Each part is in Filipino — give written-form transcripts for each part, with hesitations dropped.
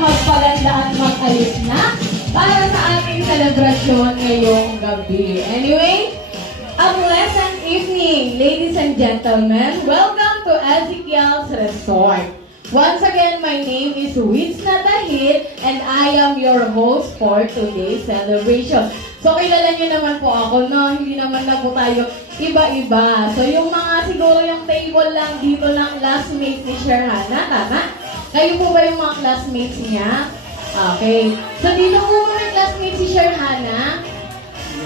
Magpaganda at mag-ayos na para sa ating selebrasyon ngayong gabi. Anyway, a pleasant evening, ladies and gentlemen. Welcome to Ezekiel's Resort. Once again, my name is Winsna Tahir and I am your host for today's celebration. So, kilala niyo naman po ako, no? Hindi naman na po tayo iba-iba. So, yung mga siguro yung table lang dito ng classmates ni Sherhana, tama? Kayo po ba yung mga classmates niya? Okay. So, dito po may classmates si Sherhana.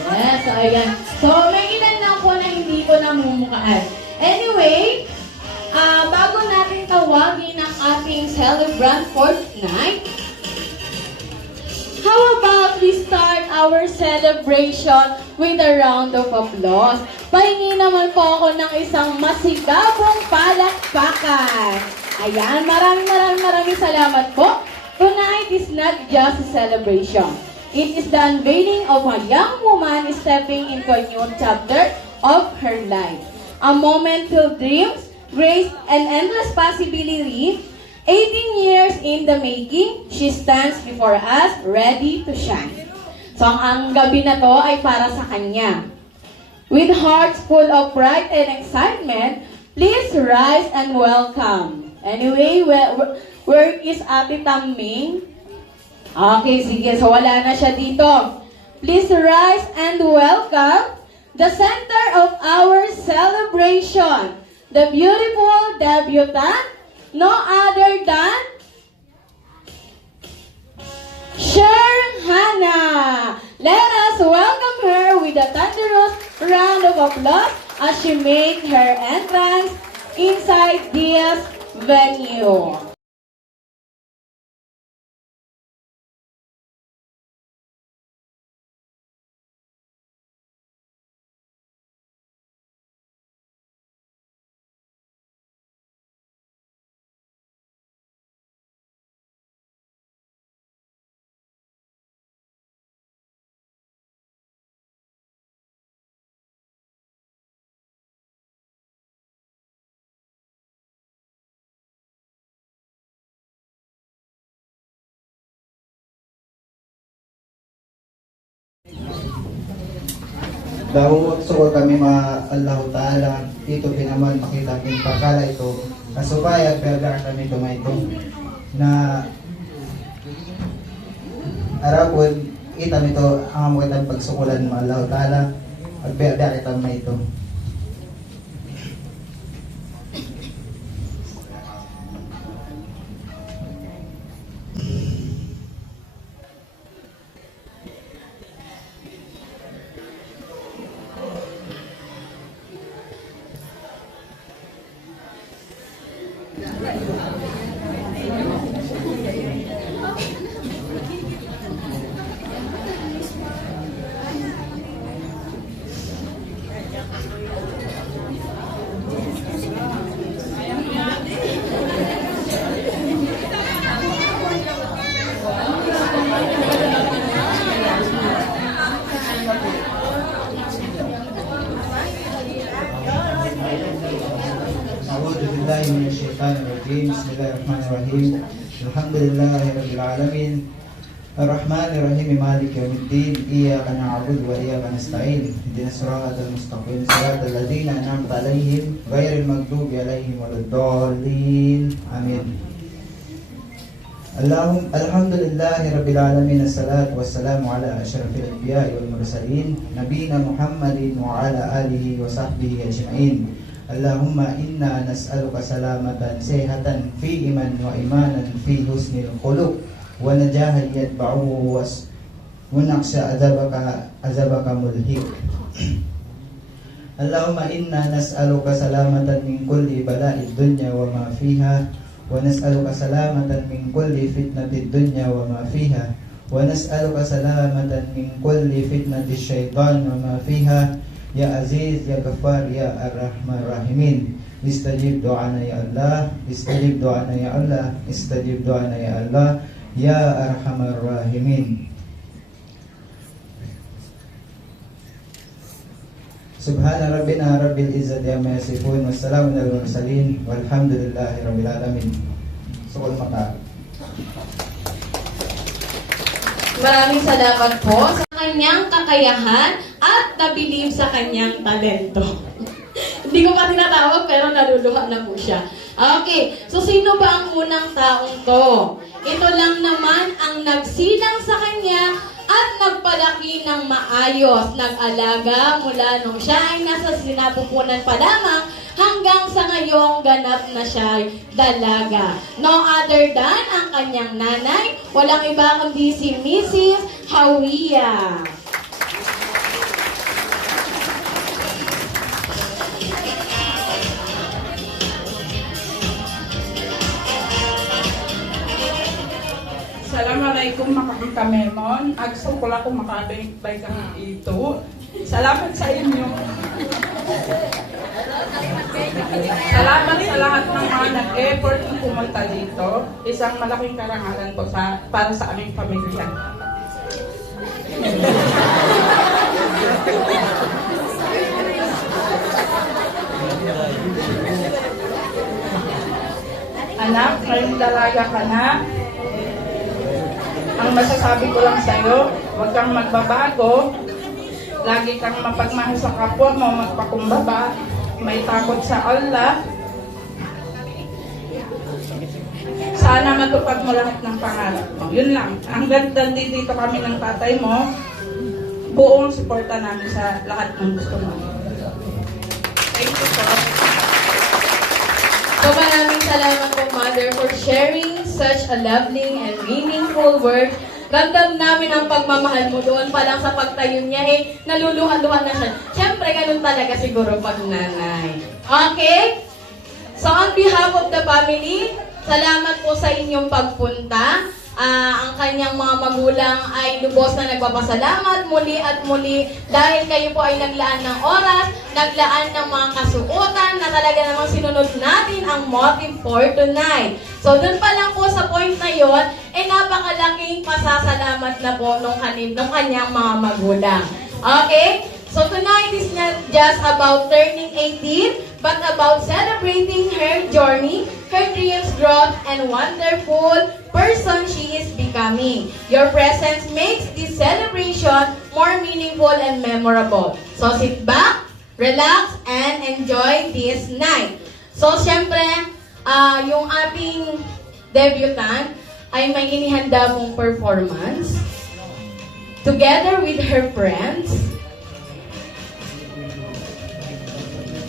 Yes, so ayan. So, may ilan lang po na hindi ko namumukaan. Anyway, bago natin tawagin ang ating celebrant for tonight, how about we start our celebration with a round of applause? Pahingi naman po ako ng isang masigabong palakpakan. Ayan, maraming salamat po. Tonight is not just a celebration. It is the unveiling of a young woman stepping into a new chapter of her life. A moment filled dreams, grace, and endless possibility. 18 years in the making, she stands before us ready to shine. So ang gabi na to ay para sa kanya. With hearts full of pride and excitement, please rise and welcome. Anyway, where is Ate Taming? Okay, sige. So, wala na siya dito. Please rise and welcome the center of our celebration, the beautiful debutante, no other than Sherhana. Let us welcome her with a thunderous round of applause as she made her entrance inside this venue. Dahil so kami Allah Ta'ala ito pinaman makita king pagkala ito kasubaya perda kami tumay ito na arapon itam ito ang mga pagsukulan mo Allah Ta'ala pagperda kita may ito. Bismillahirrahmanirrahim. Alhamdulillahirabbil alamin. الرحمن الرحيم مالك يوم الدين إياك نعبد وإياك نستعين اهدنا الصراط المستقيم صراط الذين أنعمت عليهم غير المغضوب عليهم ولا الضالين آمين. الحمد لله رب العالمين الصلاة والسلام على أشرف الأنبياء والمرسلين نبينا محمد وعلى آله وصحبه أجمعين. اللهم إنا نسألك سلامة صحة في إيمان وإيمانا في حسن الخلق ونجاحا يتبعه ونخشى عذابك ملهك. اللهم إنا نسألك سلامة من كل بلاء الدنيا وما فيها ونسألك سلامة من كل فتنة الدنيا وما فيها ونسألك سلامة من كل فتنة الشيطان وما فيها يا عزيز يا غفار يا الرحمن الراحمين. استجب دعانا يا الله استجب دعانا يا الله استجب دعانا يا الله يا أرحم الراحمين. سبحان ربنا رب العزة عما يصفون والسلام على المرسلين والحمد لله رب العالمين. Sukul maka. Maraming salamat po sa kanyang kakayahan at nabilib sa kanyang talento. Hindi ko pa tinatawag pero naluluha na po siya. Okay, so sino ba ang unang taong to? Ito lang naman ang nagsilang sa kanya at nagpalaki ng maayos, nag-alaga mula nung siya ay nasa sinapupunan pa lamang hanggang sa ngayong ganap na siya dalaga. No other than ang kanyang nanay, walang iba kundi si Mrs. Hawia. Assalamualaikum makakakamemon. Agsukol ako makadaytay kang ito. Salamat sa inyo. Salamat sa lahat ng mga nag-effort na pumunta dito. Isang malaking karangalan po para sa aming pamilya. Anak, ngayong dalaga ka na. Ang masasabi ko lang sa'yo, huwag kang magbabago. Lagi kang mapagmahal sa kapwa mo, magpakumbaba. May takot sa Allah. Sana matupad mo lahat ng pangarap mo. Yun lang. Hanggang dito kami ng tatay mo, buong suporta namin sa lahat ng gusto mo. Thank you po. So maraming salamat po, Mother, for sharing such a lovely and meaningful word. Ramdam namin ang pagmamahal mo doon pa lang sa pagtayo niya, naluluha-luha na siya. Siyempre, ganun talaga siguro pag nanay. Okay? So on behalf of the family, salamat po sa inyong pagpunta. Ang kanyang mga magulang ay lubos na nagpapasalamat muli at muli dahil kayo po ay naglaan ng oras, naglaan ng mga kasuotan na talaga namang sinunod natin ang motive for tonight. So dun pa lang po sa point na yon, napakalaking pasasalamat na po nung kanyang mga magulang. Okay? So tonight is not just about turning 18, but about celebrating her journey, her dreams, growth, and wonderful person she is becoming. Your presence makes this celebration more meaningful and memorable. So sit back, relax, and enjoy this night. So syempre, yung ating debutant ay may inihanda mong performance together with her friends.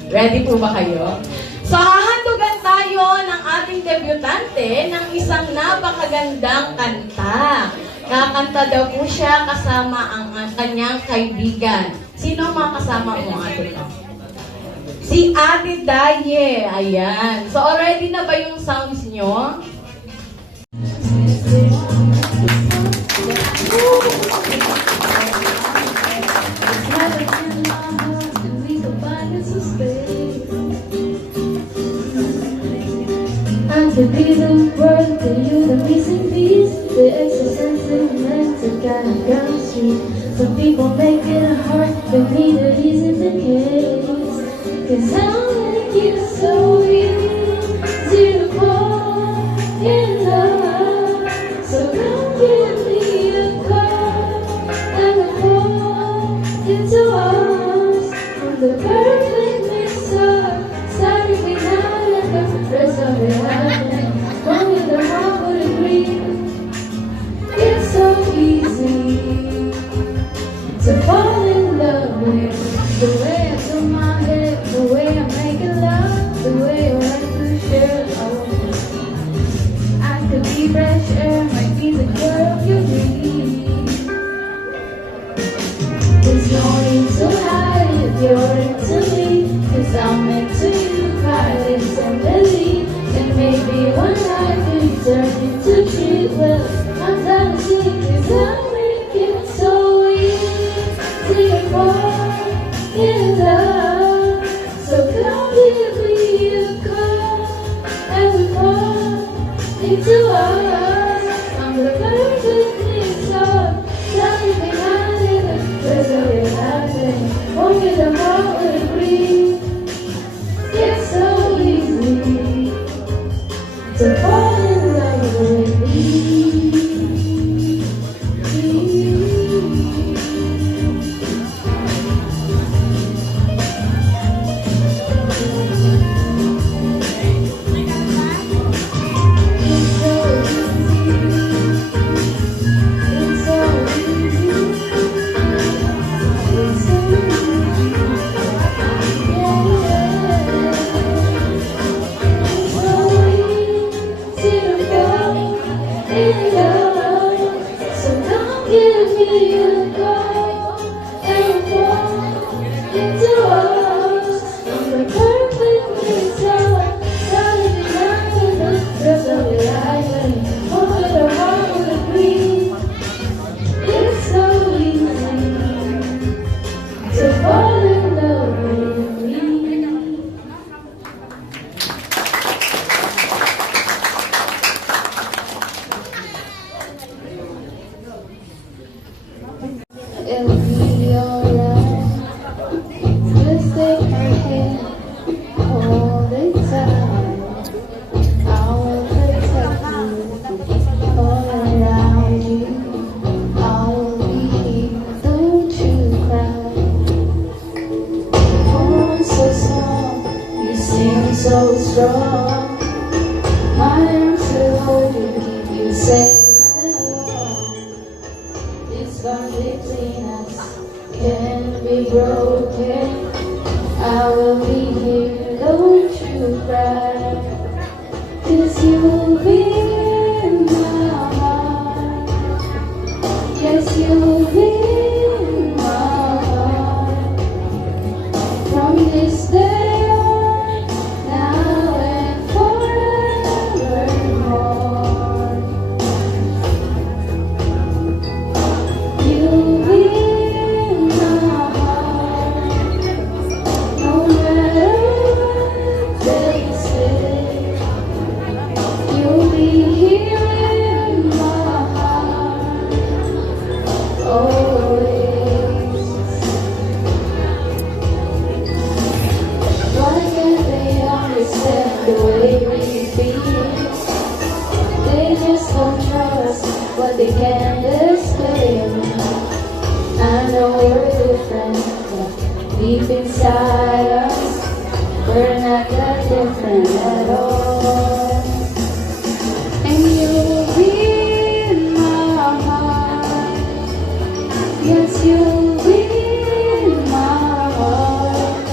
Ready po ba kayo? So, hahandugan tayo ng ating debutante ng isang napakagandang kanta. Kakanta daw po siya kasama ang kanyang kaibigan. Sino ang mga kasama mo, Ate? Si Ate Daye. Ayan. So, already na ba yung sounds nyo? To be the world to you, the missing piece, the extra sentimental kind of chemistry. Some people make it hard, but me that isn't the case. 'Cause I like you so easy to fall in love. So come give me a give me a call and we fall into us. I'm the perfect mix of something behind it. There's a way happening. Won't get the heart will breathe. It's so easy to fall in love with me. It'll be alright. Just take my hand all the time. I will protect you all around you. I will be here, don't you cry. Oh, so strong, you seem so strong. My arms will hold you, keep you safe and warm. This bond between us can't be broken. I will be here, don't you cry. 'Cause you'll be in my heart. Yes, you'll be in my heart. From this day on, now and forevermore. You'll be in my heart. No matter what they say, you'll be here in my heart, always. Why can't they understand the way we feel? They just don't trust what they can't explain. I know we're different, but deep inside us, we're not that different at all. And you'll be in my heart. Yes, you'll be in my heart.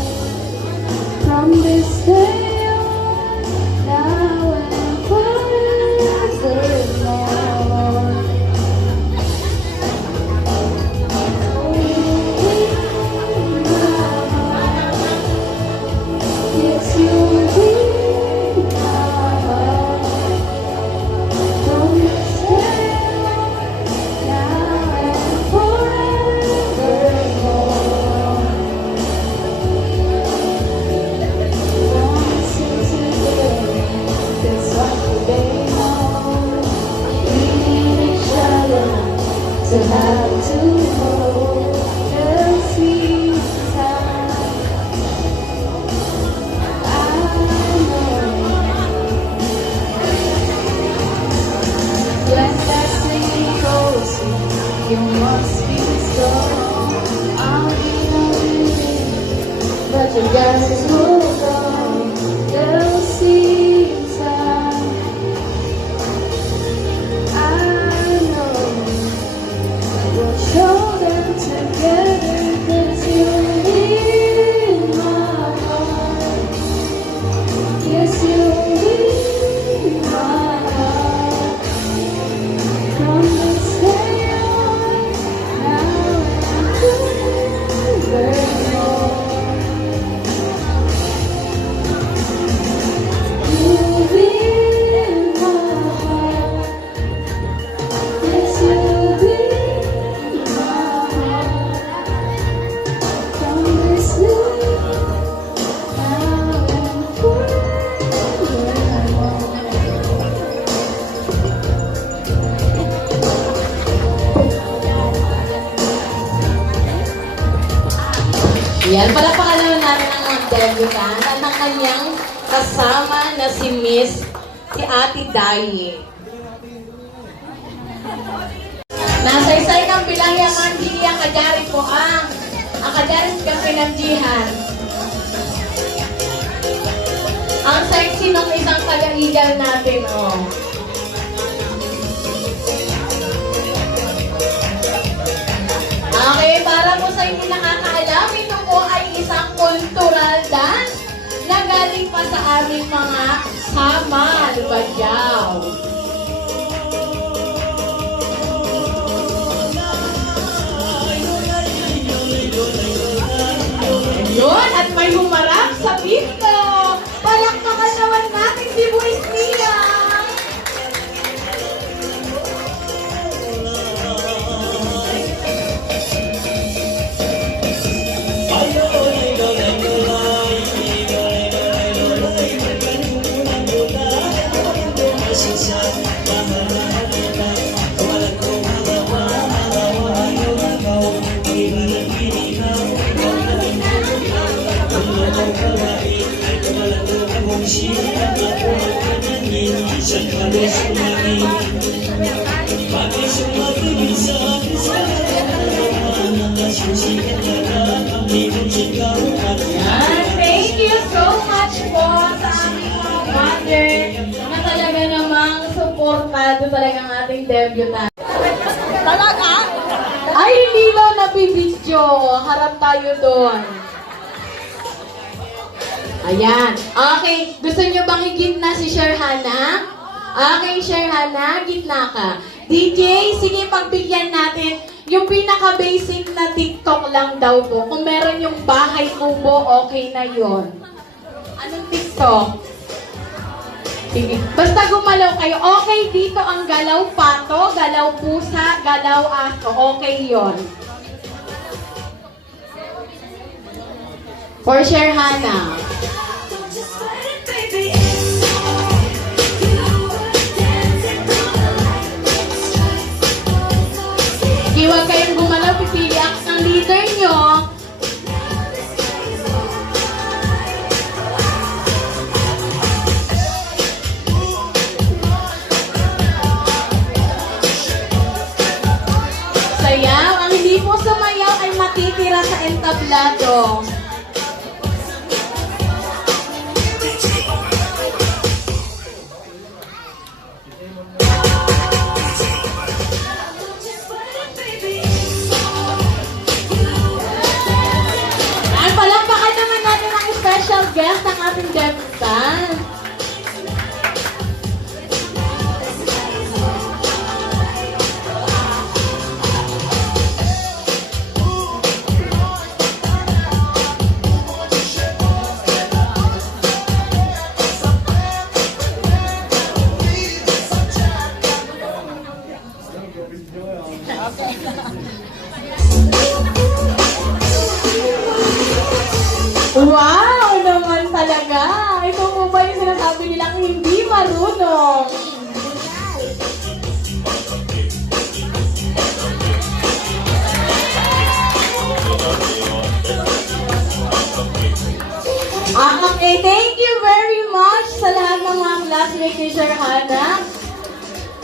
From this day on, now and forevermore. Yes, you'll be in my Yan, palapakan naman natin ang mga debutant at ang kanyang kasama na si Ate Daye. Nasaysay ng bilangya Mandiya Kajari po ang Kajari ka pinagjihan. Ang sexy ng isang taga-igal natin, oh. Okay, para po sa hindi nakakaalam, ito po ay isang cultural dance na galing pa sa aming mga sama, Lubadyaw. Yun, at may humarap sa pinto. Palakpakan naman natin si Buwis Nia. Thank you so much po sa aming mga mother na talaga namang supportado talaga ang ating debutant. Talaga? Ay, hindi daw nabibidyo. Harap tayo doon. Ayan. Okay, gusto nyo bang i-gitna si Sherhana? Okay, Sherhana, gitna ka. DJ, sige, pagbigyan natin yung pinaka-basic na TikTok lang daw po. Kung meron yung bahay kubo, okay na yon. Anong TikTok? Sige. Basta gumalaw kayo. Okay, dito ang galaw pato, galaw pusa, galaw aso. Okay yon. For Sherhana. Huwag kayong gumalaw, pipili ang leader nyo. Sayaw, ang hindi po sumayaw ay matitira sa entablado. Special guest ang ating debutant. Wow! Naman talaga! Ito po ba yung sinasabi nilang hindi marunong? Okay, thank you very much sa lahat ng mga classmates ni Sherhana.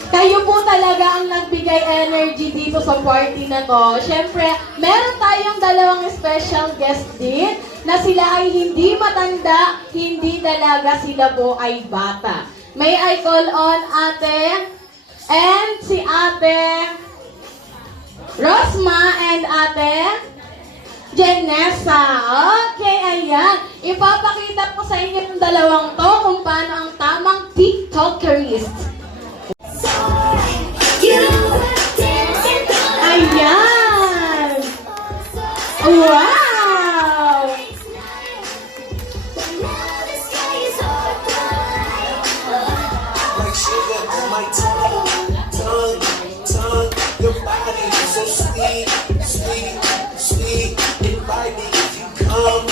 Kayo po talaga ang nagbigay energy dito sa party na to. Siyempre, meron tayong dalawang special guest din na sila ay hindi matanda, hindi dalaga, sila po ay bata. May I call on Ate and si Ate Rosma and Ate Janessa. Okay, ayan. Ipapakita ko sa inyo yung dalawang to kung paano ang tamang TikTokerist. Ayan! Wow! Like sugar on my tongue, your body is so sweet, invite me if you come.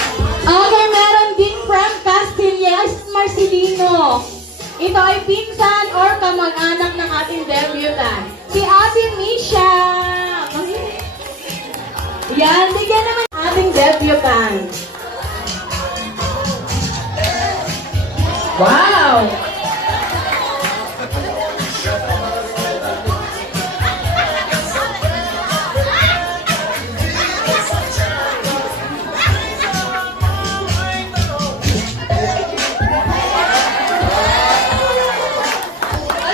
Okay, meron din from Castillas Marcelino. Ito ay pinsan or kamag-anak ng ating debutant. Si Ate Misha. Yan, bigyan naman ating ating debutant. Wow!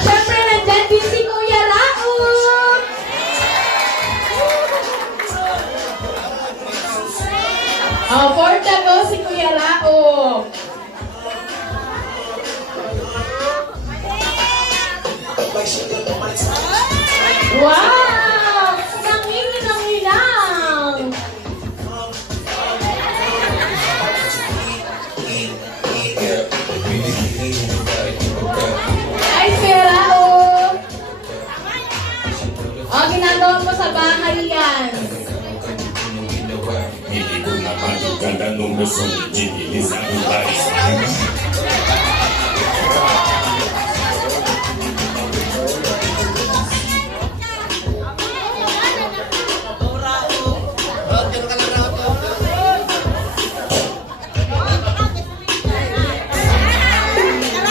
Siyempre, nandyan din si Kuya Raul! For the go si Kuya Raul! Wow! Nanginginang-inang! Ay, Kuya Raul! O, ginagawa mo sa bahay yan.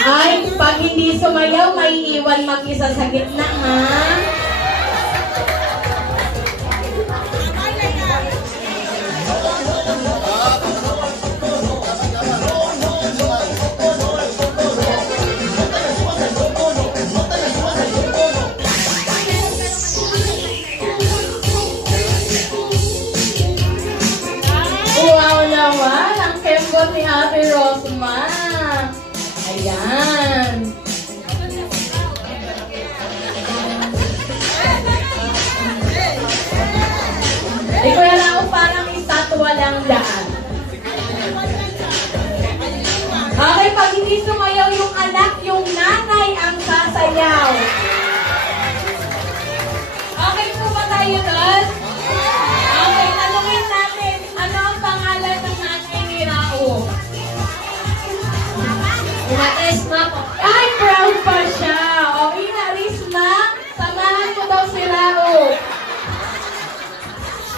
Ay, pag hindi sumayaw, may iwan mag-isa sa gitna, ha? Wow naman, ang kembot ni Ate Rosma. Ayan. Kuya Raul, parang istatwa lang daan. Okay, pag hindi sumayaw yung anak, yung nanay ang sasayaw. Okay po ba tayo doon? Okay, tanungin natin, ano ang pangalan ng nanay ni Raul? Risma po. Ay, proud pa siya. O, Ina, Risma, samahan mo daw si Raul.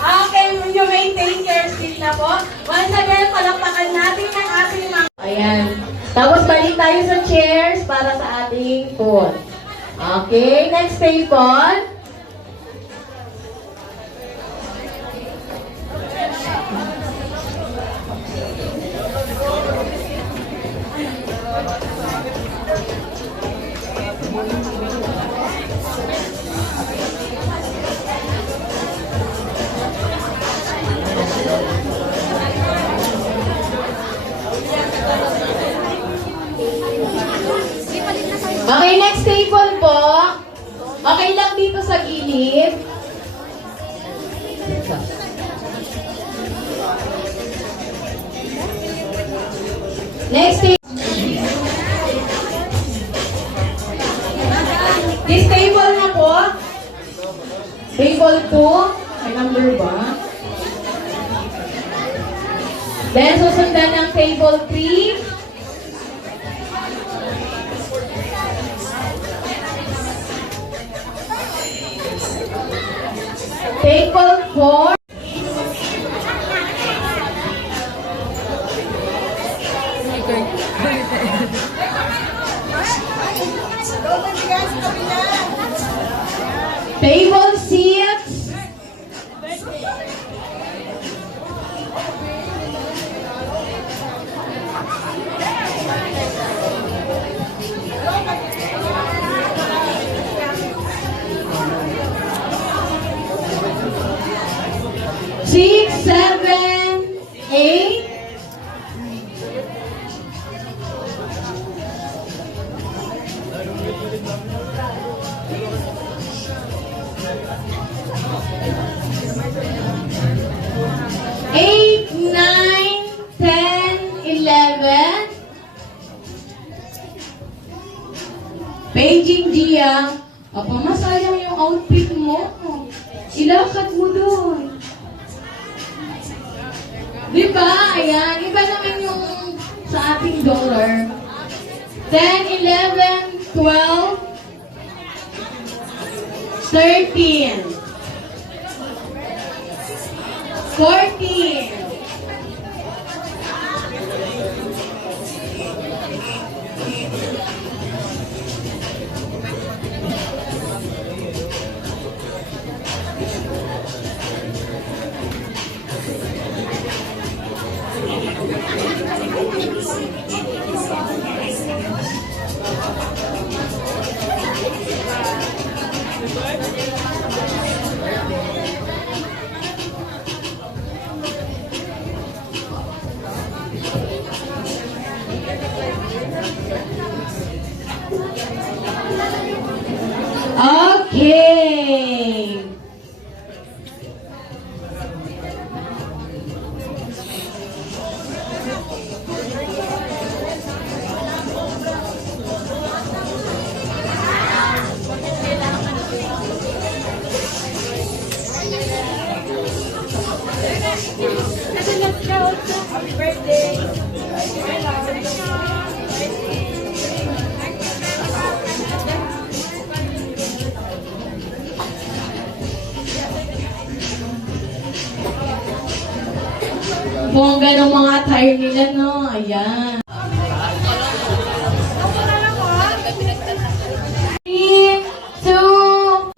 Okay, you maintain your seat na po. Once again, palakpakan natin ang ating mga... Ayan. Tapos balik tayo sa chairs para sa ating food. Okay, next table. Okay, next table po. Okay lang dito sa gilid. Next table. This table na po. Table 2. May number ba? Then susundan ng table 3. Table 4. Table 6. Six, 7, 8. Eight, 9, 10, 11. Beijing Gia. Apa, masayang yung outfit mo. Ilakad mo doon. Diba? Ayan. Iba naman yung sa ating dollar. 10, 11, 12, 13, 14, Bongga ng mga attire nila, no? Ayan. 3, 2,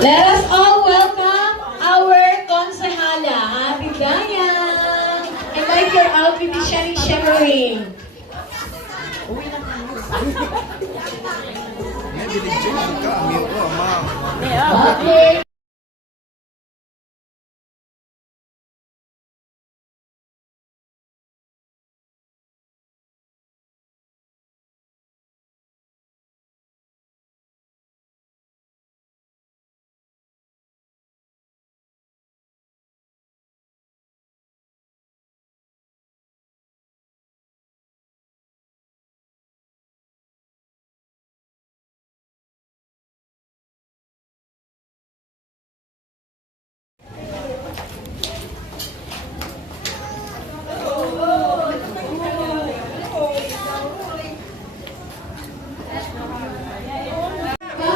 let us all welcome our konsehala, Ate Dayang. I like your outfit, is shimmering. Okay.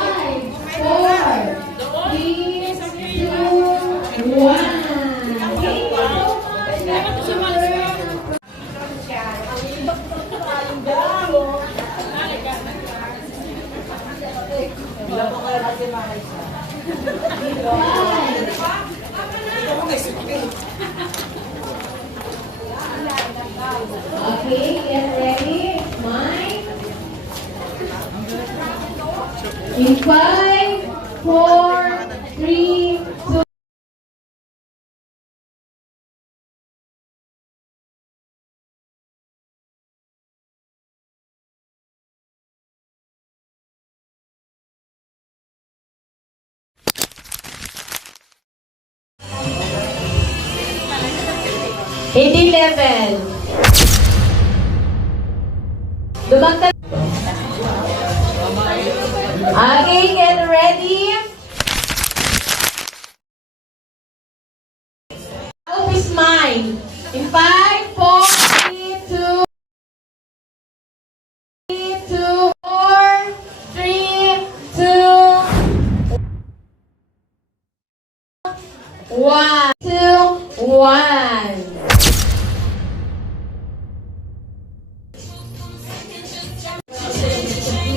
Five, four, three, two, one. Okay, get ready. Mine. In 5, 4, 3, 2. Hindi level. Dumagdag. Okay, get ready. Hope is mine. In 5, 4, 3, 2, 4, 3, 2, 1, 2, 1.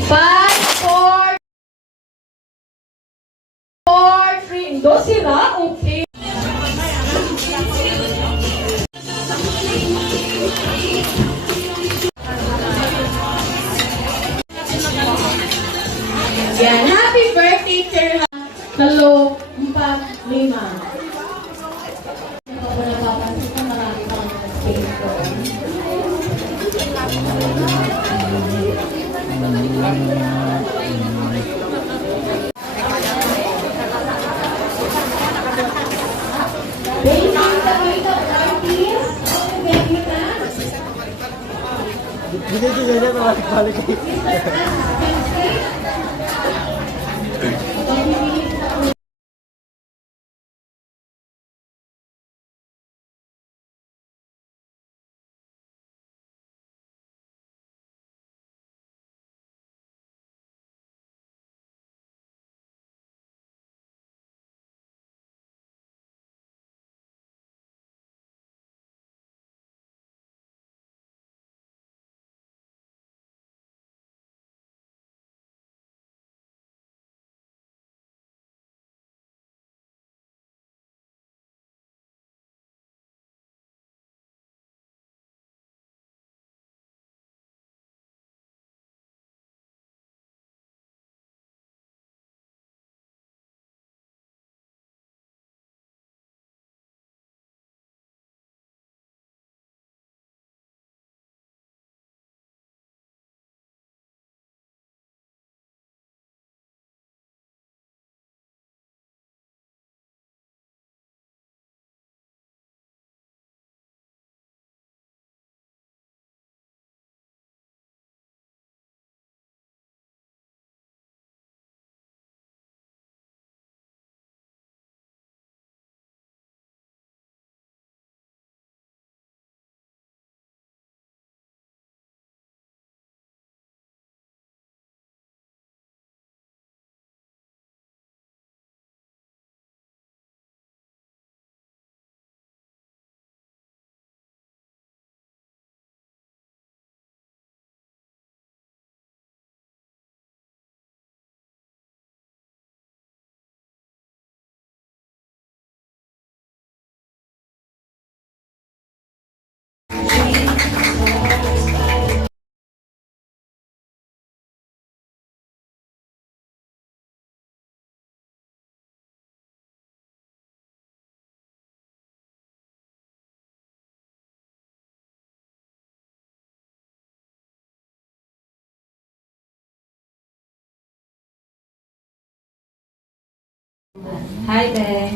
Five, four, three. Hindi sila, okay. Yan. Happy birthday, Sir. 3, 4, 5. Ako na papansin ko, marami pang space ko. Waiting the wait of artists. Thank you na. Hindi ko ganyan, balik kayo. Mr. Hi, Be.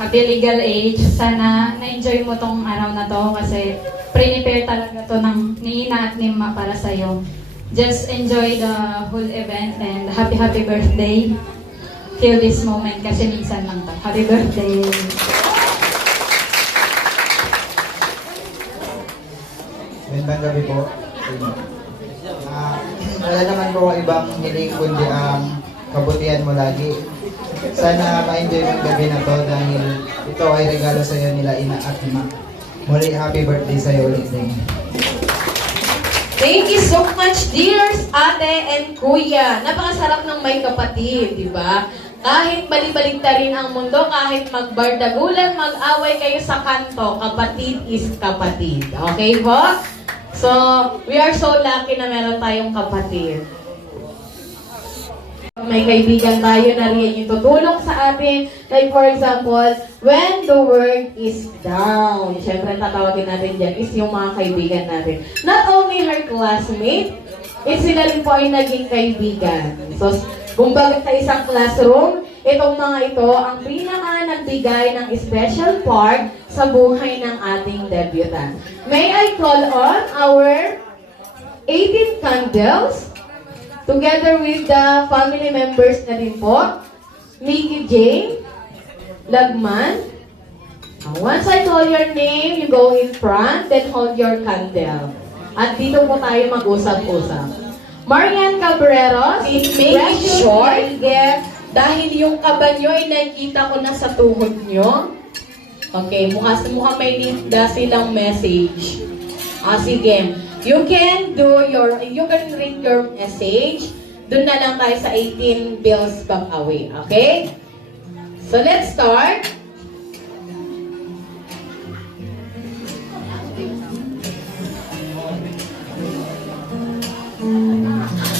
Happy legal age. Sana na-enjoy mo tong araw na to kasi prepare talaga to ng ni Ina at ni Ma para sa'yo. Just enjoy the whole event and happy birthday. Till this moment kasi minsan lang to. Happy birthday. Magandang gabi po. Wala naman po ibang hiling kundi ang kabutihan mo lagi. Sana ma-enjoy mo ang gabi na to dahil ito ay regalo sa iyo nila Ina at Ma. Muli, happy birthday sa iyo ulit din. Thank you so much, dears, ate and kuya. Napakasarap ng may kapatid, di ba? Kahit bali-baligtarin ang mundo, kahit magbardagulan, mag-away kayo sa kanto, kapatid is kapatid. Okay po? So, we are so lucky na meron tayong kapatid. May kaibigan tayo na rin yung tutulong sa atin. Like for example, when the world is down, syempre tatawagin natin dyan is yung mga kaibigan natin. Not only her classmate, sila rin po ay naging kaibigan. So, kumbaga sa isang classroom, itong mga ito ang pinaka nagbigay ng special part sa buhay ng ating debutant. May I call on our 18 candles, together with the family members na din po, Mickey Jane, Lagman. Once I call your name, you go in front, then hold your candle. At dito po tayo mag-usap-usap. Marian Cabreros, make it short, dahil yung kaba nyo ay nakikita ko na sa tuhod nyo. Okay, mukhang may linda silang message. Sige. You can read your message. Doon na lang tayo sa 18 bills back away. Okay? So, let's start.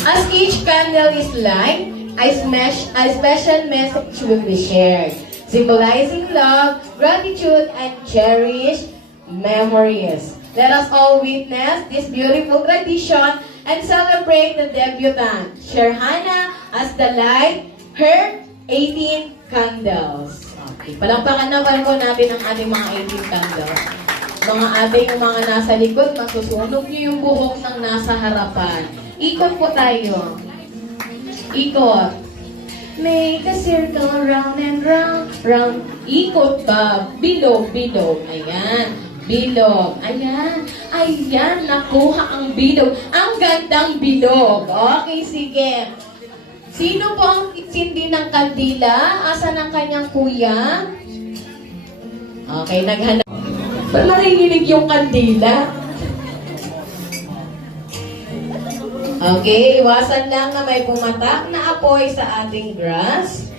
As each candle is light, a special message will be shared, symbolizing love, gratitude, and cherished memories. Let us all witness this beautiful tradition and celebrate the debutant, Sherhana, as the light her 18 candles. Okay, palampakan naman po natin ang ating mga 18 candles. Mga ating mga nasa likod, masusunog niyo yung buhok ng nasa harapan. Ikot po tayo. Ikot. Make a circle round and round, round. Ikot ba? Bilog, bilog. Ayan. Bilog. Ayan. Ayan. Nakuha ang bilog. Ang gandang bilog. Okay, sige. Sino po ang sindi ng kandila? Asan ang kanyang kuya? Okay, naghanap. Ba't nanginginig yung kandila? Okay, iwasan lang na may pumatak na apoy sa ating grass.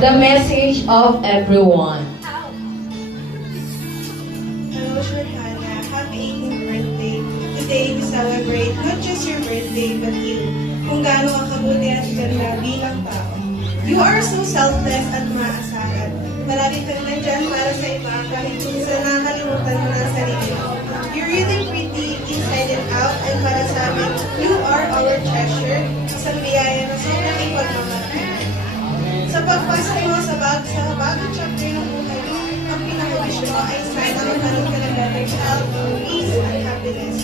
The message of everyone. Hello, Sherhana. Happy 18th birthday. Today, we celebrate not just your birthday, but you. Kung gaano ka kabuti at ganda bilang tao. You are so selfless at maasahan. Palagi kang nandyan para sa iba kahit minsan nakakalimutan mo na ang sarili mo. You're really pretty inside and out, and para sa amin, you are our treasure. Isang biyaya na sobrang ipagmamahal. Sa pagpasok mo sa bagong chapter ng buhay mo, ang pinaka-wish mo ay sana magkaroon ka ng better health, peace, and happiness.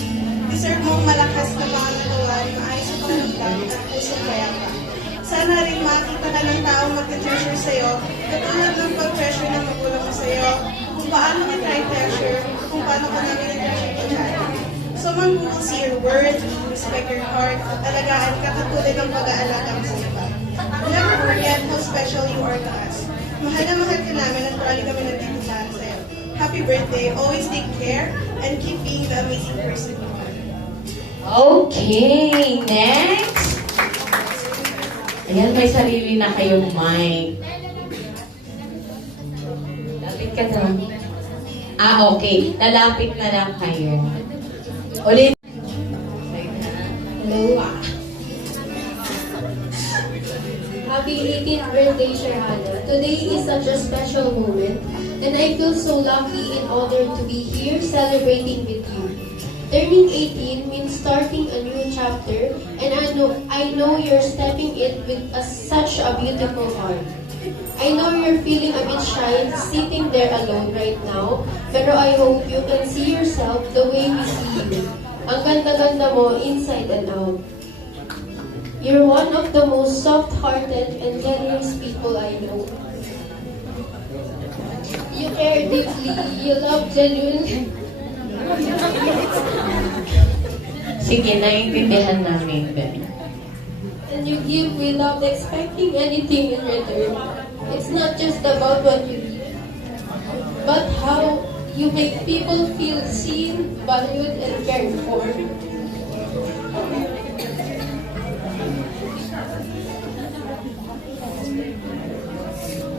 Deserve mong malakas na panganagawa, maayos sa pakiramdam at pusong payapa. Sana rin makita ka ng taong mag-treasure sa'yo, katulad ng pag-treasure ng magulang mo sa'yo, kung paano kita i-treasure, kung paano ka namin i-treasure ni Chad. Someone who will see your worth, respect your heart, at alagaan ka katulad ng pag-aalaga mo sa iba. Never forget how special you are to us. Mahal na mahal ka namin at parali kami nandito para sa'yo. Happy birthday, always take care, and keep being the amazing person you are. Okay, next. Ayan, may sarili na kayong mic. Lapit ka na. Okay. Lalapit na lang kayo. Ulit. Hello. Happy 18th birthday, Sharhana. Today is such a special moment, and I feel so lucky and honored to be here celebrating with you. Turning 18 means starting a new chapter, and I know you're stepping in with such a beautiful heart. I know you're feeling a bit shy sitting there alone right now, pero I hope you can see yourself the way we see you. Ang ganda-ganda mo inside and out. You're one of the most soft-hearted and generous people I know. You care deeply, you love genuinely. Sige, naiintindihan namin, Ben. And you give without expecting anything in return. It's not just about what you give, but how you make people feel seen, valued, and cared for.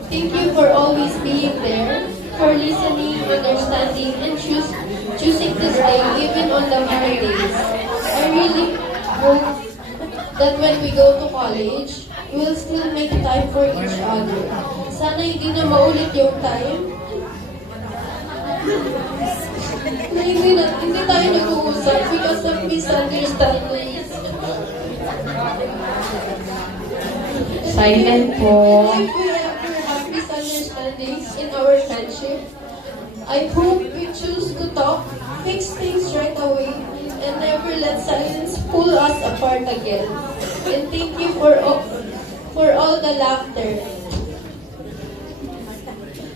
Thank you for always being there, for listening, understanding, and choosing to stay even on the hard days. I really hope that when we go to college, we'll still make time for each other. Sana hindi na maulit yung time na hindi tayo nag-uusap because of misunderstandings. Silent po. If we ever have misunderstandings in our friendship, I hope we choose to talk, fix things right away, and never let silence pull us apart again. And thank you for all the laughter.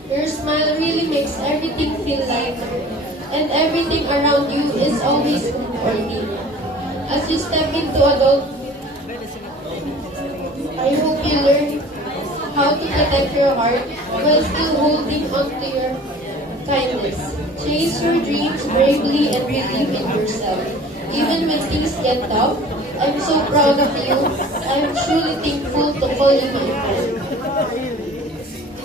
Your smile really makes everything feel lighter, and everything around you is always comforting. As you step into adulthood, I hope you learn how to protect your heart while still holding on to your kindness. Chase your dreams bravely and believe in yourself. Even when things get tough, I'm so proud of you. I'm truly thankful to call you my friend.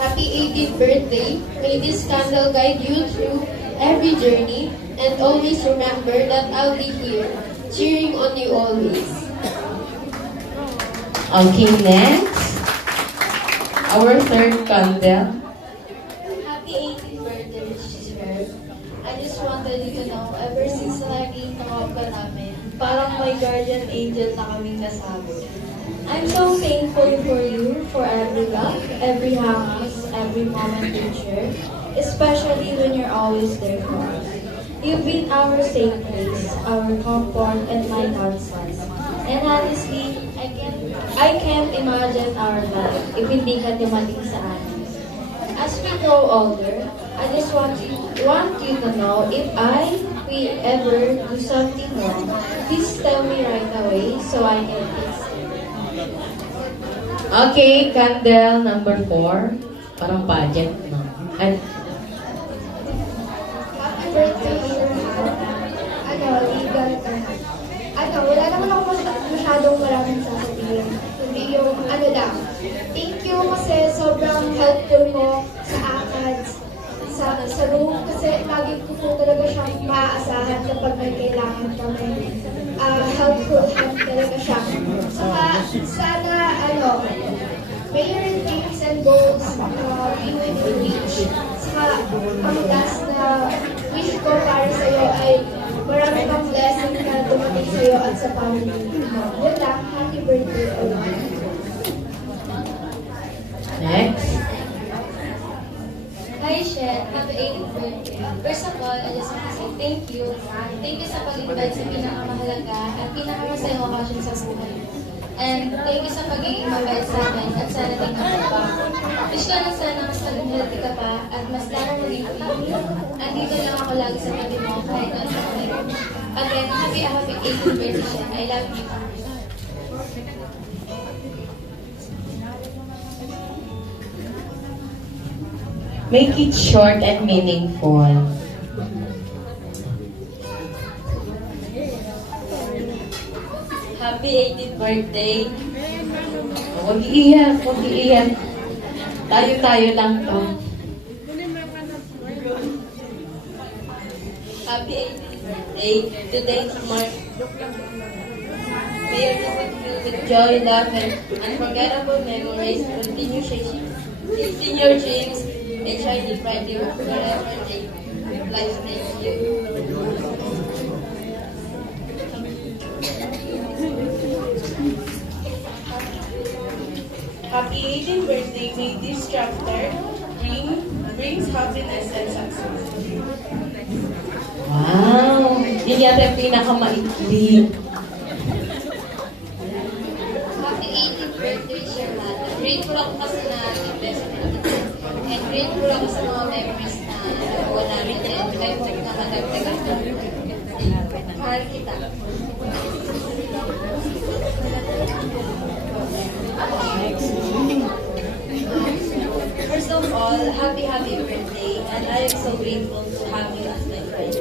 Happy 18th birthday. May this candle guide you through every journey, and always remember that I'll be here, cheering on you always. Okay, next. Our third candle. Happy 18th birthday, Mrs. Rare. I just wanted you to know, ever since naging tawag ka namin, parang may guardian angel na kaming nasabi. I'm so thankful for you, for every love, every happiness, every moment you share, especially when you're always there for us. You've been our safe place, our comfort, and my nonsense. And honestly, I can't imagine our life if hindi ka dumating sa amin. As we grow older, I just want you to know if we ever do something wrong, please tell me right away so I can fix it. Okay, candle number 4. Parang pageant, no? And Happy birthday, legal ka. Wala naman ako masyadong maraming sasabihin. Hindi yung, lang. Thank you kasi sobrang helpful mo sa akin sa room kasi lagi ko po talaga siyang maaasahan kapag may kailangan kami. Helpful talaga siya. Saka, sana, may your dreams and goals be with you reach. Saka, ang last na wish ko para sa'yo ay marami kang blessing na dumating sa'yo at sa family mo. Yun lang, happy birthday ulit. next. Hi, Shed. Happy 18th birthday. First of all, I just want to say thank you. Thank you sa pag-invite sa pinakamahalaga at pinakamasayang okasyon sa buhay. And thank you sa pagiging mabait sa amin at sana tingnan ka pa. Wish ko na sana mas maging healthy ka pa at mas lalo mo andito lang ako lagi sa tabi mo kahit ano sa akin. Again, happy 18th birthday, Shed. I love you. Make it short and meaningful. Happy 18th birthday. Huwag iiyak, huwag iiyak. Tayo-tayo lang to. birthday. Today is March. May you live with joy, love, and unforgettable memories. Continue chasing your dreams and shining brightly wherever life takes you. Happy 18th birthday. May this chapter brings happiness and success. Wow! Yun yata yung pinakamaikli. Happy 18th birthday, Shermata. Grateful ako kasi na best friend kita. And grateful ako sa mga memories na nagawa namin. And kahit na madagdagan ko. Mahal kita. First of all, happy birthday, and I am so grateful to have you as my friend.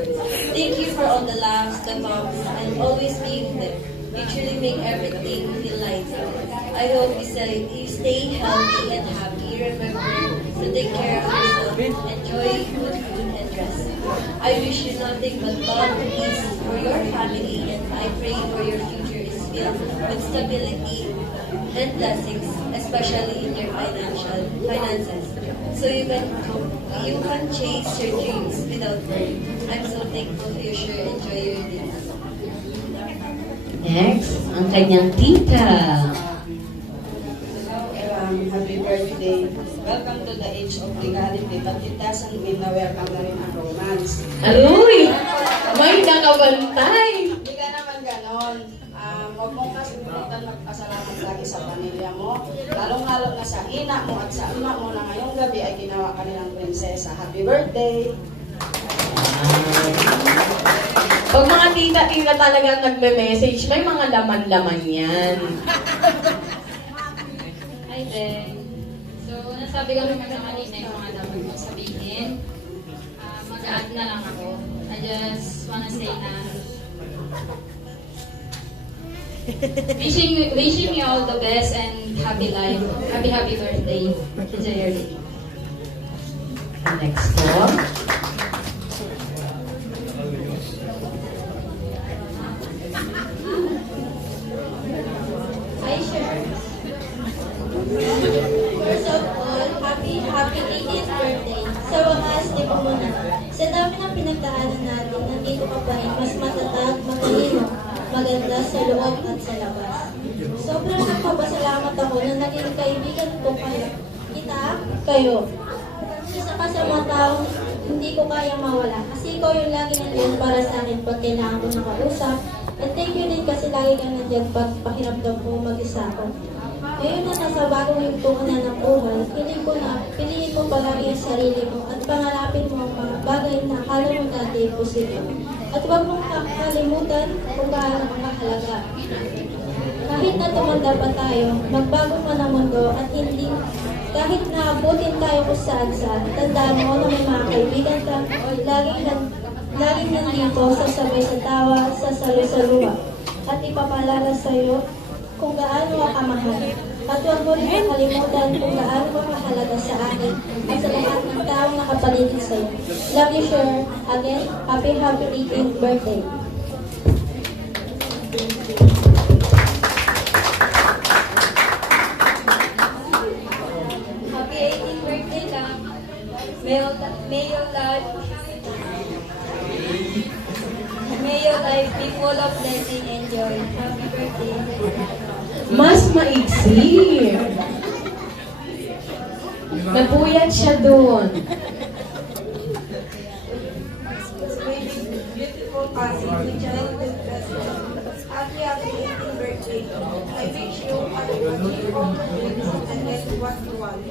Thank you for all the laughs, the talks, and always being there. You truly make everything feel lighter. I hope you stay healthy and happy. Remember to take care of yourself, enjoy good food and rest. I wish you nothing but love, peace for your family, and I pray for your future is filled with stability and blessings, especially in your finances. So you can chase your dreams without worry. I'm so thankful you sure enjoy your days. Next, ang kanyang tita. Happy birthday. Welcome to the age of legality, but it doesn't mean na welcome na rin ang romance. Aluy! May nakabantay! Hindi ka naman ganon. Huwag mong kasimulan magpasalamat lagi sa pamilya mo, lalong-lalo na sa ina mo at sa ama mo na ngayong gabi ay ginawa ka nilang prinsesa. Happy birthday! Pag mga tita-tita talaga nagme-message, may mga laman-laman yan. Hi then. So, nasabi ko naman sa kanina yung mga dapat mong sabihin. Mag-add na lang ako. I just wanna say na wishing you all the best and happy life. Happy birthday. Enjoy your day. Next po. Hi, Sher. First of all, happy 18th birthday. Sa wakas, di po muna. Sa dami ng pinagdaanan natin, nandito ka pa rin mas matatag, matalino, maganda sa loob at sa labas. Sobrang nagpapasalamat ako na naging kaibigan ko kayo. Isa ka sa mga taong hindi ko kayang mawala. Kasi ikaw yung lagi nandiyan para sa akin pag kailangan ko ng kausap. And thank you din kasi lagi ka nandiyan pag pakiramdam ko mag-isa ako. Ngayon na nasa bagong yugto na ng buhay, piliin mo palagi ang sarili mo at pangarapin mo ang mga bagay na akala mo dati posible. At huwag mong kakalimutan kung gaano ang mahalaga. Kahit na tumanda pa tayo, magbago man ang mundo at hindi kahit na abutin tayo kung saan-saan, tandaan mo na may mga kaibigan ka, laging nandito sasabay sa tawa, sa salu-saluha, at ipapalala sa iyo kung gaano ka kamahal. At huwag mo rin makalimutan kung gaano ka mahalaga sa akin at sa lahat ng taong nakapaligid sa iyo. Love you, Sher. Again, happy 18th birthday. Happy 18th birthday, Lam. May your life be full of blessing and joy. Happy birthday. Mas maiksi. Napuyat siya doon. Beautiful passing the childhood president. Happy 18th birthday. I wish you achieve all the dreams and get what you want.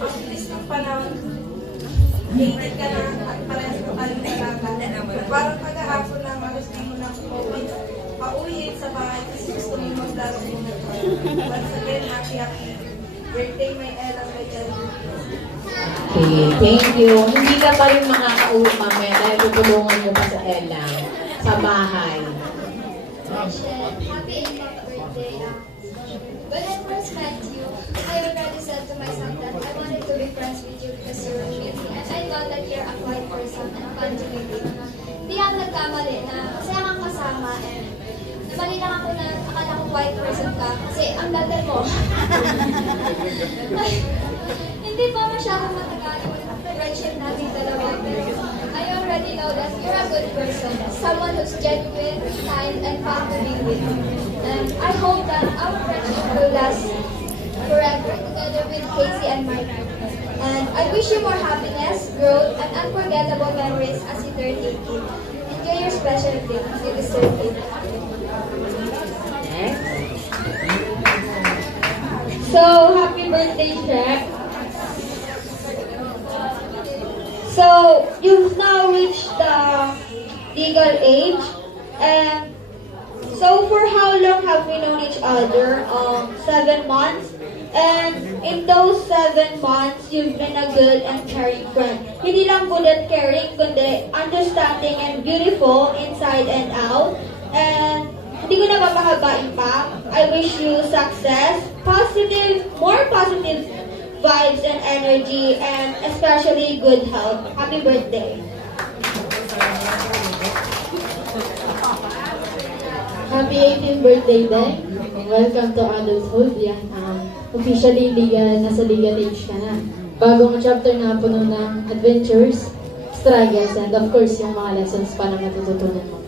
Ang bilis ng panahon, dated ka na at parehas ka pa rin talaga. Parang kagahapon lang alas na mo ng COVID. Pauwiin sa bahay kasi gusto mo magdalo mo na. Once again, happy birthday, my Ella, my childhood. Okay, thank you. Hindi ka pa rin makakauwi mamaya dahil tutulungan mo pa sa Ella sa bahay. Happy 18th birthday. When I first met you, I already said to myself that I wanted to be friends with you because you were pretty, and I thought that you're a quiet person and fun to meet with. ako nagkamali na masaya kang kasama and mali lang ako na akala ko white person ka kasi ang ganda mo. Hindi pa masyadong matagal yung friendship natin dalawa pero I already know that you're a good person, someone who's genuine, kind, and fun to be with. And I hope that our friendship will last forever together with Casey and Michael. And I wish you more happiness, growth, and unforgettable memories as you turn 18. Enjoy your special day. You deserve it. So, happy birthday, Shaq. So, you've now reached the legal age. And so, for how long have we known each other? 7 months. And in those 7 months, you've been a good and caring friend. Hindi lang good at caring, kundi understanding and beautiful inside and out. And hindi ko na papahabain pa. I wish you success, more positive vibes and energy, and especially good health. Happy birthday. Happy 18th birthday din. Welcome to adulthood. Yan, officially nasa legal age ka na. Bagong chapter na puno ng adventures, struggles, and of course, yung mga lessons pa na matututunan mo.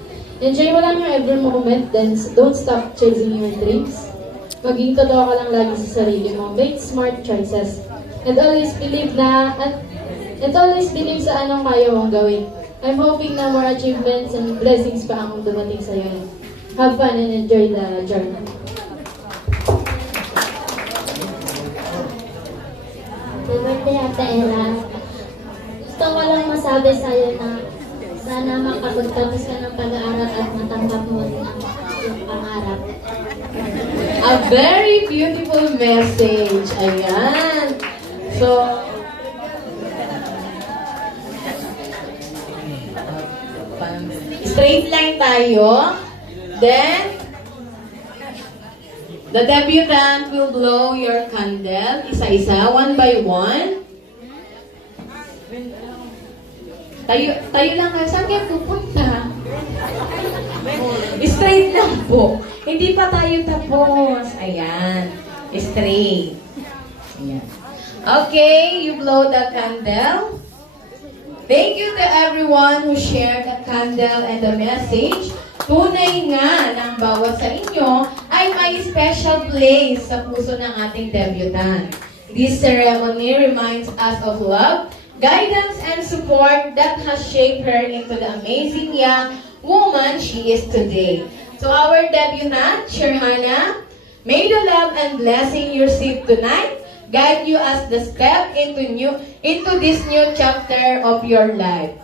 Enjoy mo lang yung every moment, then don't stop chasing your dreams. Maging totoo ka lang lagi sa sarili mo. Make smart choices. And always believe sa anong kaya mong gawin. I'm hoping na more achievements and blessings pa ang dumating sa'yo. Have fun and enjoy the journey. Happy birthday, Ate Ella. Gusto ko lang masabi sa'yo na sana makapagtapos ka ng pag-aaral at matanggap mo ang iyong pangarap. A very beautiful message. Ayan. So, straight line tayo. Then, the debutant will blow your candle. Isa-isa, one by one. Tayo lang kayo. Saan kayo pupunta? Straight lang po. Hindi pa tayo tapos. Ayan. Straight. Ayan. Okay, you blow the candle. Thank you to everyone who shared the candle and the message. Tunay nga ng bawat sa inyo ay may special place sa puso ng ating debutant. This ceremony reminds us of love, guidance, and support that has shaped her into the amazing young woman she is today. To our debutant, Sherhana, may the love and blessing you receive tonight guide you as the step into this new chapter of your life.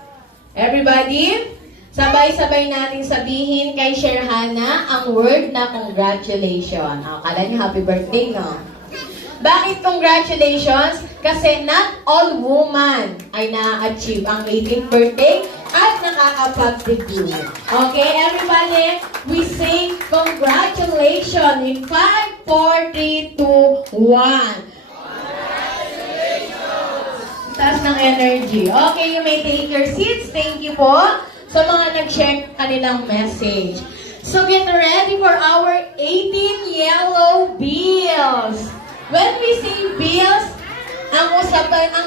Everybody, sabay-sabay nating sabihin kay Sherhana ang word na congratulations. Akala niyo happy birthday, no? Bakit congratulations? Kasi not all women ay na-achieve ang 18th birthday at nakakapag-debut. Okay, everybody, we say congratulations in 5, 4, 3, 2, 1. Taas ng energy. Okay, you may take your seats. Thank you po sa mga nag-share kanilang message. So get ready for our 18 yellow bills. When we say bills, ang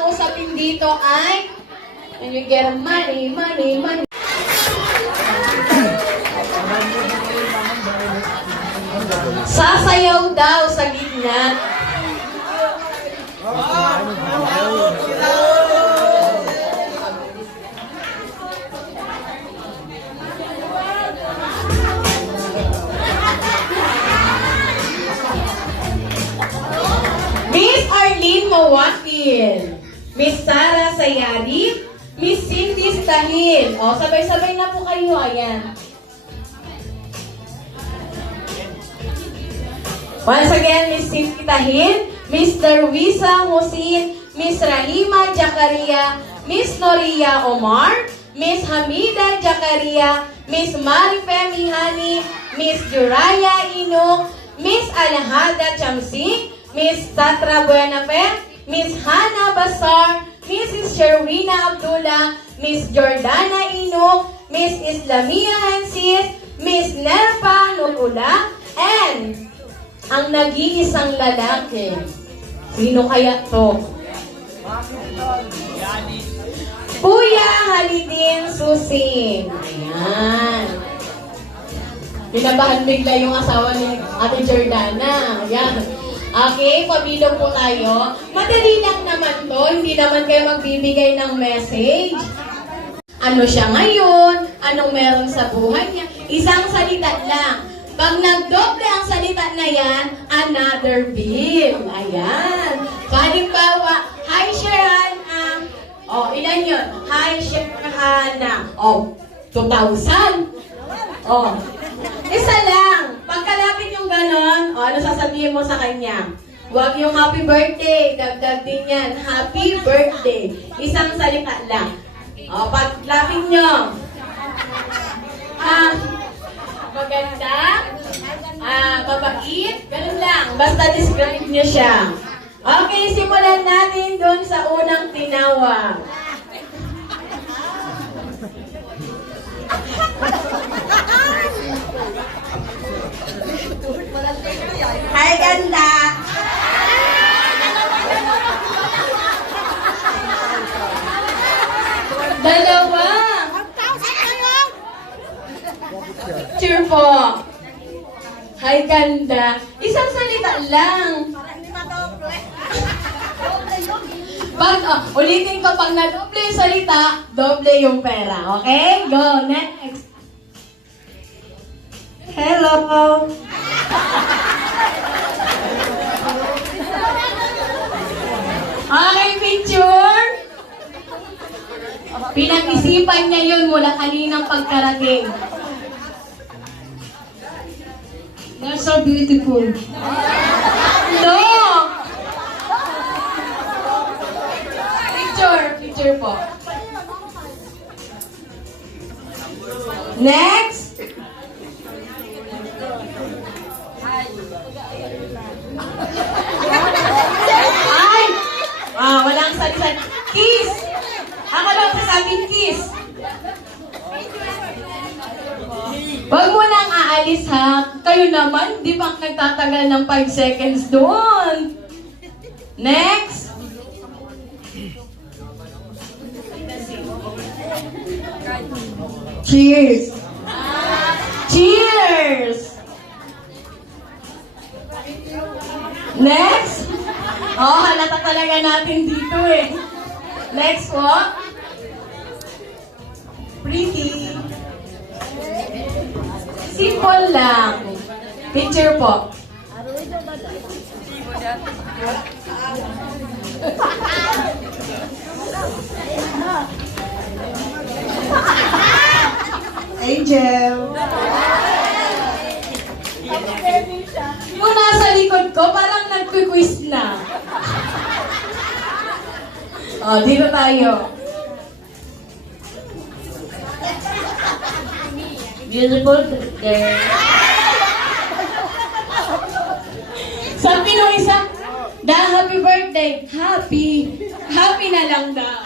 usapin dito ay and you get money. Sasayaw daw sa gitna. Miss Arlene Mawakil, Miss Sara Sayadi, Miss Cindy Stahil. O, sabay-sabay na po kayo. Ayan. Once again, Miss Cindy Stahil, Mr. Wisa Musin, Miss Rahima Jakaria, Miss Noria Omar, Miss Hamida Jakaria, Miss Marifem Ihani, Miss Juraya Inok, Miss Alhada Chamsing, Miss Tatra Buenafe, Miss Hannah Basar, Mrs. Sherwina Abdullah, Miss Jordana Inok, Miss Islamia Hansis, Miss Nerpa Nukula, and ang nag-iisang lalaki. Sino kaya to? Kuya Halidin Susing. Ayan. Binabahan bigla yung asawa ni Ate Jordana. Ayan. Okay, pabilog po tayo. Madali lang naman to. Hindi naman kayo magbibigay ng message. Ano siya ngayon? Anong meron sa buhay niya? Isang salita lang. Pag nagdoble ang salita na yan, another bill. Ayan. Halimbawa, hi Sherhana. Ilan yun? Hi Sherhana. 2,000. Isa lang. Pagkalapit yung ganon, ano sasabihin mo sa kanya? Huwag yung happy birthday. Dagdag din yan. Happy birthday. Isang salita lang. Paglapit nyo. Maganda. Mabait. Ganun lang. Basta describe nyo siya. Okay, simulan natin doon sa unang tinawag. Hi, ganda! Dalawa. Cheer po. Hi, ganda. Isang salita lang. Ulitin ko, pag na-doble yung salita, doble yung pera. Okay? Go, next. Hello! Okay, picture. Pinag-isipan niya yun mula kaninang pagkarating. They're so beautiful. No! Picture po. Next! Ay! Walang salita. Kiss! Ako lang sasabing kiss. Huwag mo nang aalis ha. Kayo naman, di ba nagtatagal ng 5 seconds doon? Next! Cheers! Cheers! Next! Halata talaga natin dito eh. Next po. Pretty. Simple lang. Picture po. Angel! Yung nasa likod ko, parang nagquiz na. Dito tayo. Beautiful day. Sabi nung isa, happy birthday. Happy. Happy na lang daw.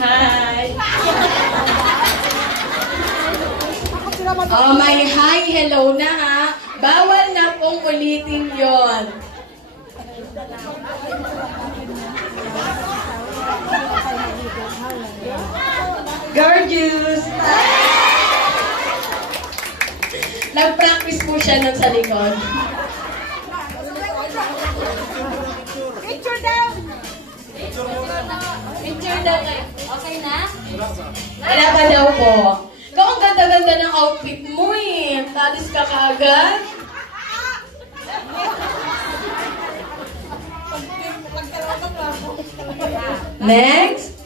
Hi. May hi, hello na ha. Bawal na pong ulitin yon. Gorgeous! Nag-practice po siya nun sa likod. Picture daw! Picture daw kayo. Okay na? Wala pa daw po. Ikaw ang ganda-ganda ng outfit mo eh. Talis ka kaagad. Next.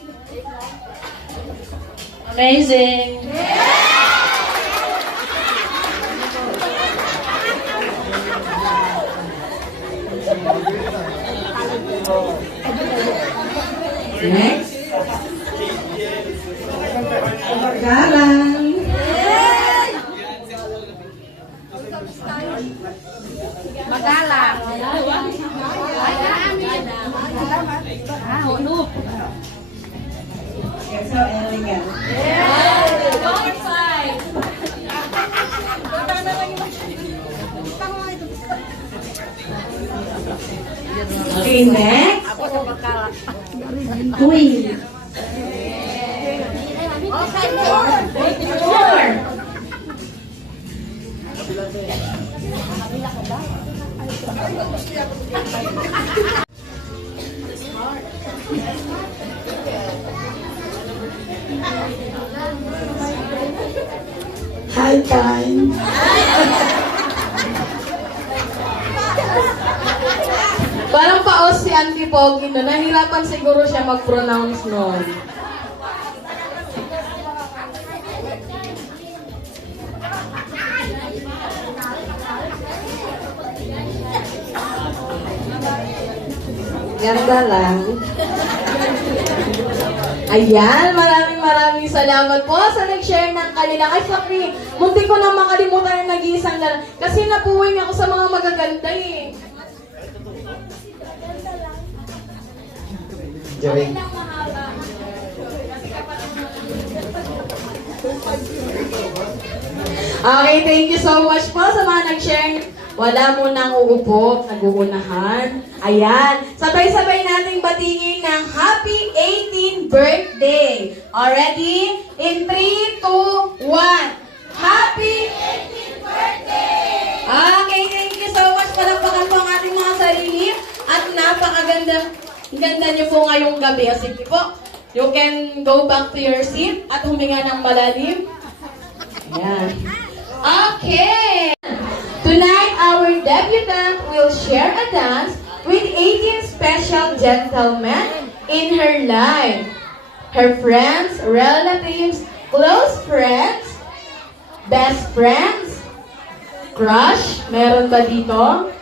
Amazing. Next. Galang! Galang. You're so elegant. Okay, next. Queen. Four. Hi, time. Parang paos si Auntie Pogi na. Nahirapan siguro siya mag-pronounce nun. Ganda lang. Ayan, maraming salamat po sa nag-share ng kanila. Ay, sorry, munti ko na makalimutan yung nag-iisang lalaki. Kasi napuwing ako sa mga magaganda eh. Joey. Okay, thank you so much po sa mga nag-share. Wala mo nang uupo, nag-uunahan. Ayan, sabay-sabay nating batiin ng happy 18th birthday. Already? In 3, 2, 1. Happy 18th birthday! Okay, thank you so much. Palakpakan po ang ating mga sarili. At napakaganda niyo po ngayong gabi. O sige po, you can go back to your seat at huminga ng malalim. Ayan. Okay! Tonight, our debutant will share a dance with 18 special gentlemen in her life. Her friends, relatives, close friends, best friends, crush, meron ba dito?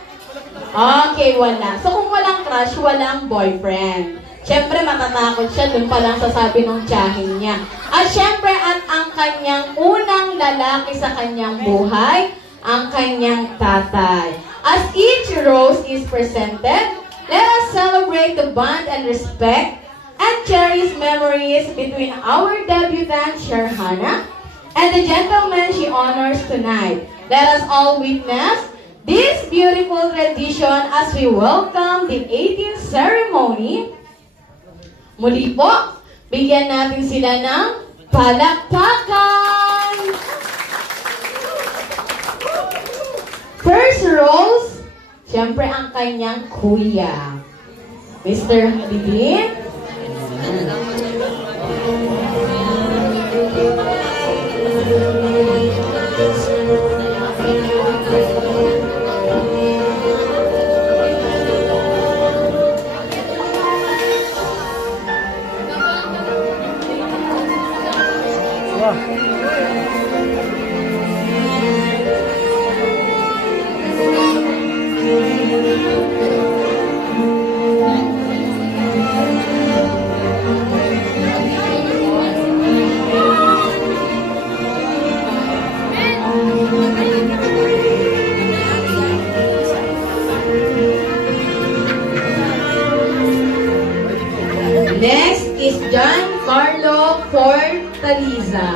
Okay, wala. So kung walang crush, walang boyfriend. Siyempre, matatakot siya dun pa lang sasabi ng tiyahin niya. At siyempre, at ang kanyang unang lalaki sa kanyang buhay, ang kanyang tatay. As each rose is presented, let us celebrate the bond and respect and cherish memories between our debutant, Sharhana, and the gentleman she honors tonight. Let us all witness this beautiful tradition as we welcome the 18th ceremony. Muli po, bigyan natin sila ng palakpakan! First rose, siyempre ang kanyang kuya. Mr. Halibin. Next is Giancarlo Fortaliza.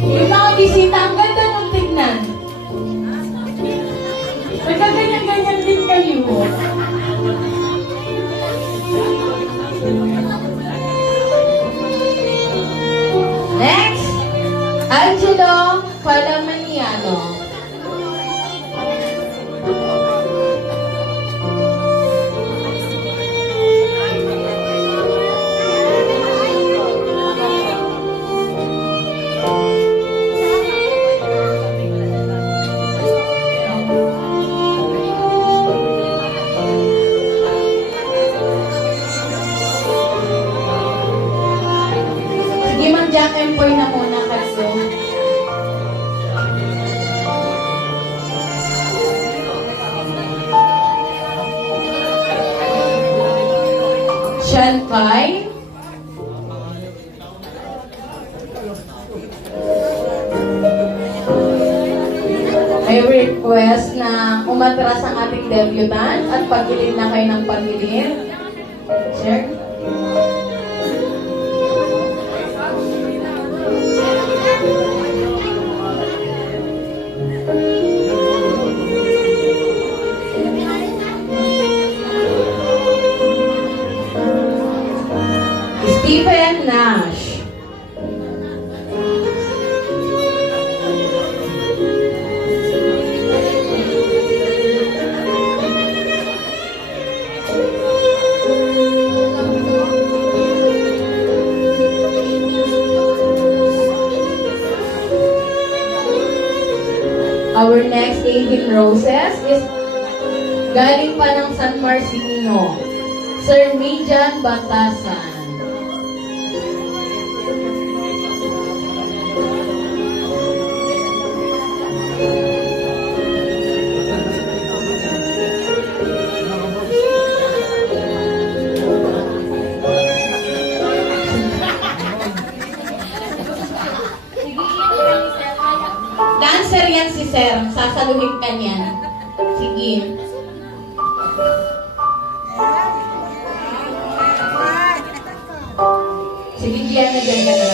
Yung mga bisita, ang ganda ng tignan. Nagkaganyan-ganyan din kayo. Next, Angelo Palamaniano. Shanpai. May request na umatras ang ating debutant at pagilid na kayo ng pagilid. Sir? Stephen Nash. Our next 18 roses is galing pa ng San Marcelino, Sir Mijan Batasan. Dancer yan si Sir. Sasaluhin ka niyan. Sige. Sige, diyan na dyan ka na.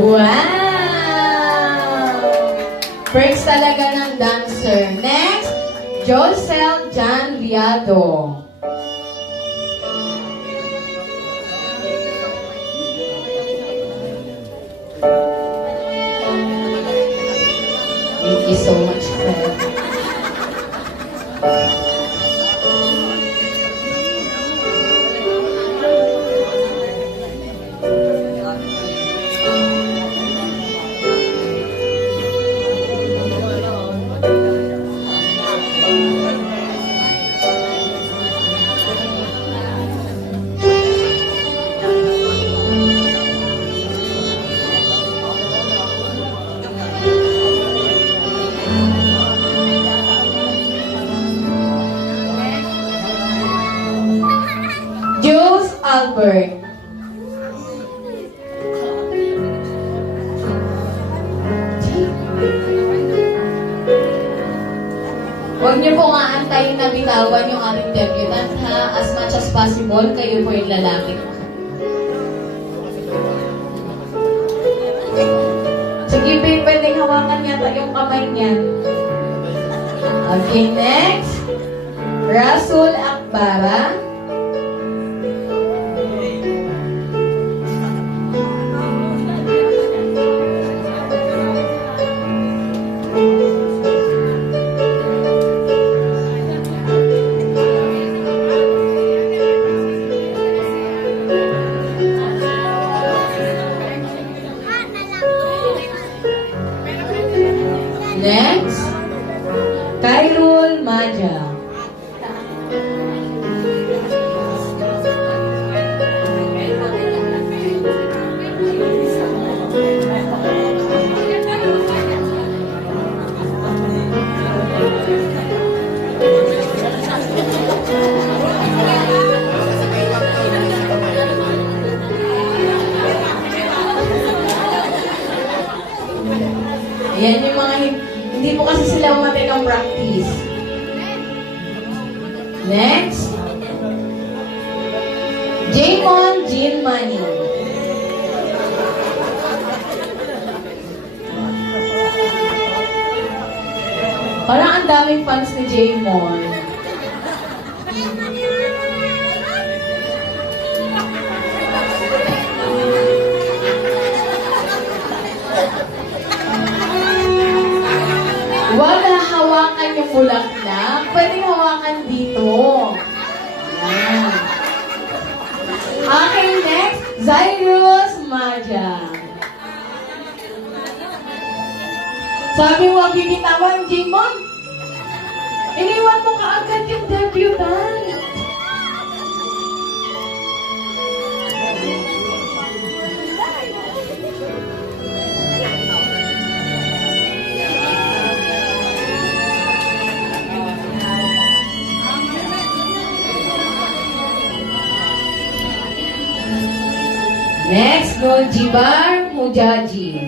Wow! Breaks talaga ng dancer. Next, Josel Jan Viado. Thank you so much, sir. Jules Albert. Huwag niyo po nga antayin na bitawan yung ating debutant, ha? As much as possible, kayo po yung lalaki. Sige, babe, pwedeng hawakan yata yung kamay niya. Okay, next. Rasul Akbara. Next, Khairul Maja. Ayan yung mga hindi po kasi sila umatay ng practice. Next, Jamon Jean Money. Parang ang daming fans ni Jamon. Huwag na hawakan yung bulaklak. Pwedeng hawakan dito. Ayan. Okay, next, Zyrus Maja. Sabi huwag bibitawan, Jimon. Iniwan mo kaagad yung debutant. Next, Nojibar Mujaji.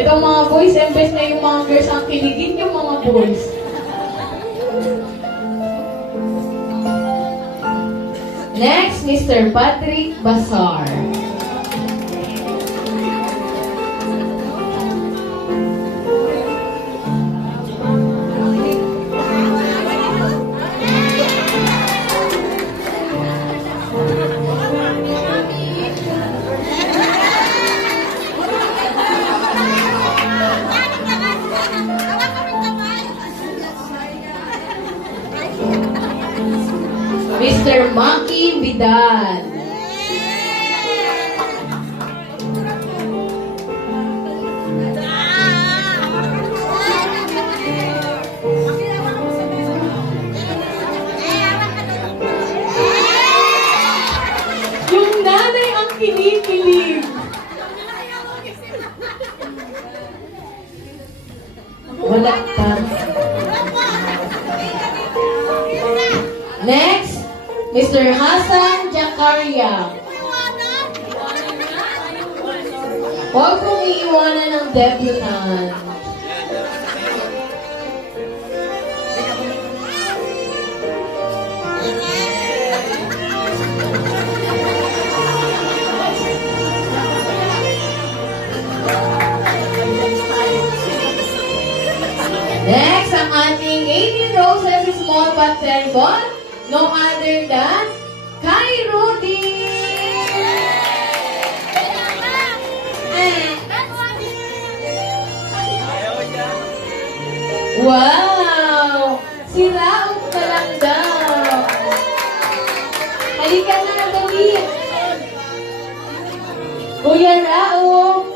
Itong mga boys, embes na yung mga girls ang kiligin yung mga boys. Next, Mr. Patrick Basar. Mr. Maki Vidal. Yung nanay ang kinikilig. Wala pa. Next, Mr. Hassan Jakaria. Huwag mong iiwanan ng debutant. Next, ang ating 18 Roses Small But Terrible, no other than Kai Rudy. Wow! Si Raouf ka lang daw. Halika na, dali. Kuya Raouf.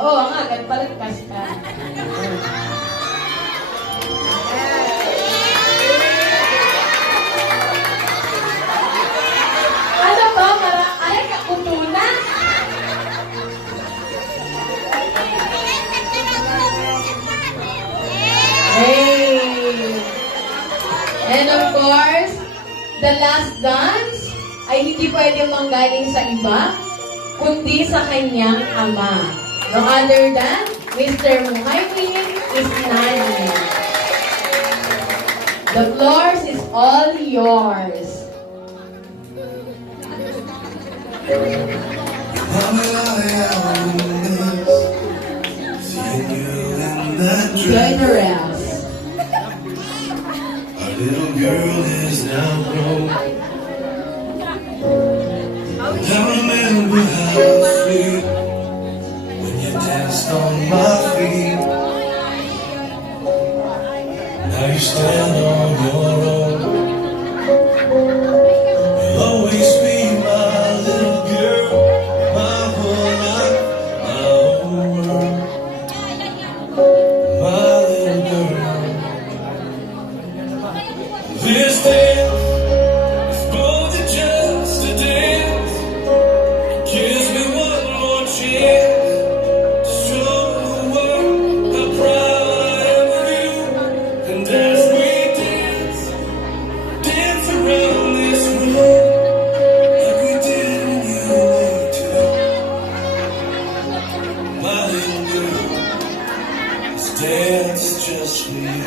Oo, nga, nagpalagpas ka. Ano ba? Ay, kakutunan. Hey! And of course, the last dance ay hindi pwedeng manggaling sa iba, kundi sa kanyang ama. No other than Mr. Muhaymin Isnani. The floor is all yours. Generous. Our little girl is now grown. I remember how it felt when you danced on my feet. Now you stand on your own. You'll always be my little girl, my whole life, my whole world. My little girl. This dance is more than just a dance. Gives me one more chance to show the world how proud I am of you. And as we dance, dance around this room like we did when you were two. My little girl, this dance is just for you.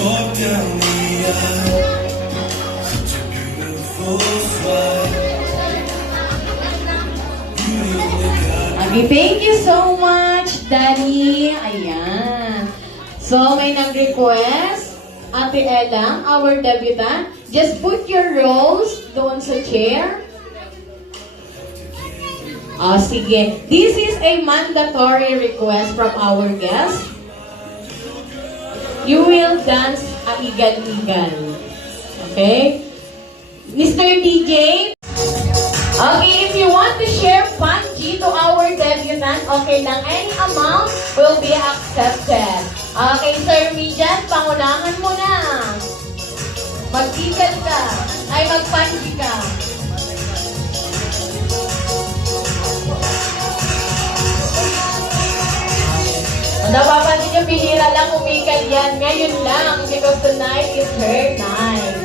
Walk down the aisle, such a beautiful smile. You really got Okay, thank you so much, Danny. Ayan. So, may nag-request, Ate Ella, our debutant, just put your rolls doon sa chair. Oh, sige. This is a mandatory request from our guest. You will dance a igal-igal. Okay? Mr. DJ? Okay, if you want to share Panji to our debutant, okay lang, any amount will be accepted. Okay, Sir Mijan, pangunahan mo na. walang umikay yan. Ngayon lang, because tonight is her night.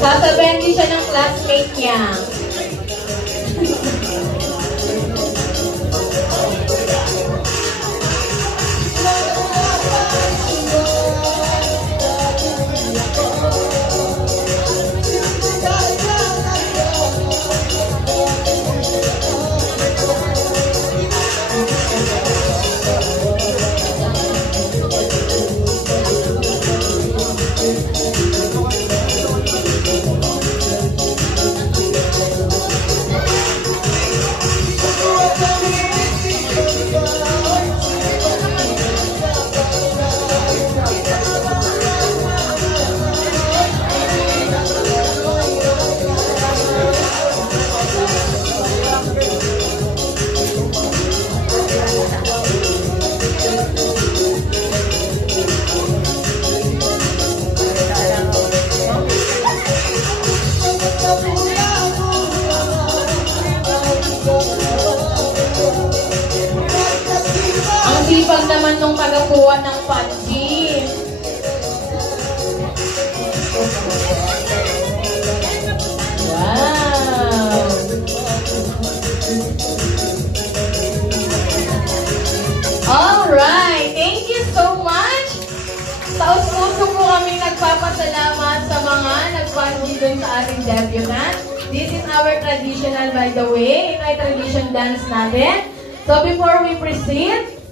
Sasabihin din siya ng classmate niya. Ang sipag naman nung kagapuan ng panji. Wow! Alright! Thank you so much! Taos-puso po kami nagpapasalamat sa mga nagpanji dun sa ating debutant. This is our traditional, by the way, in our tradition dance natin. So before we proceed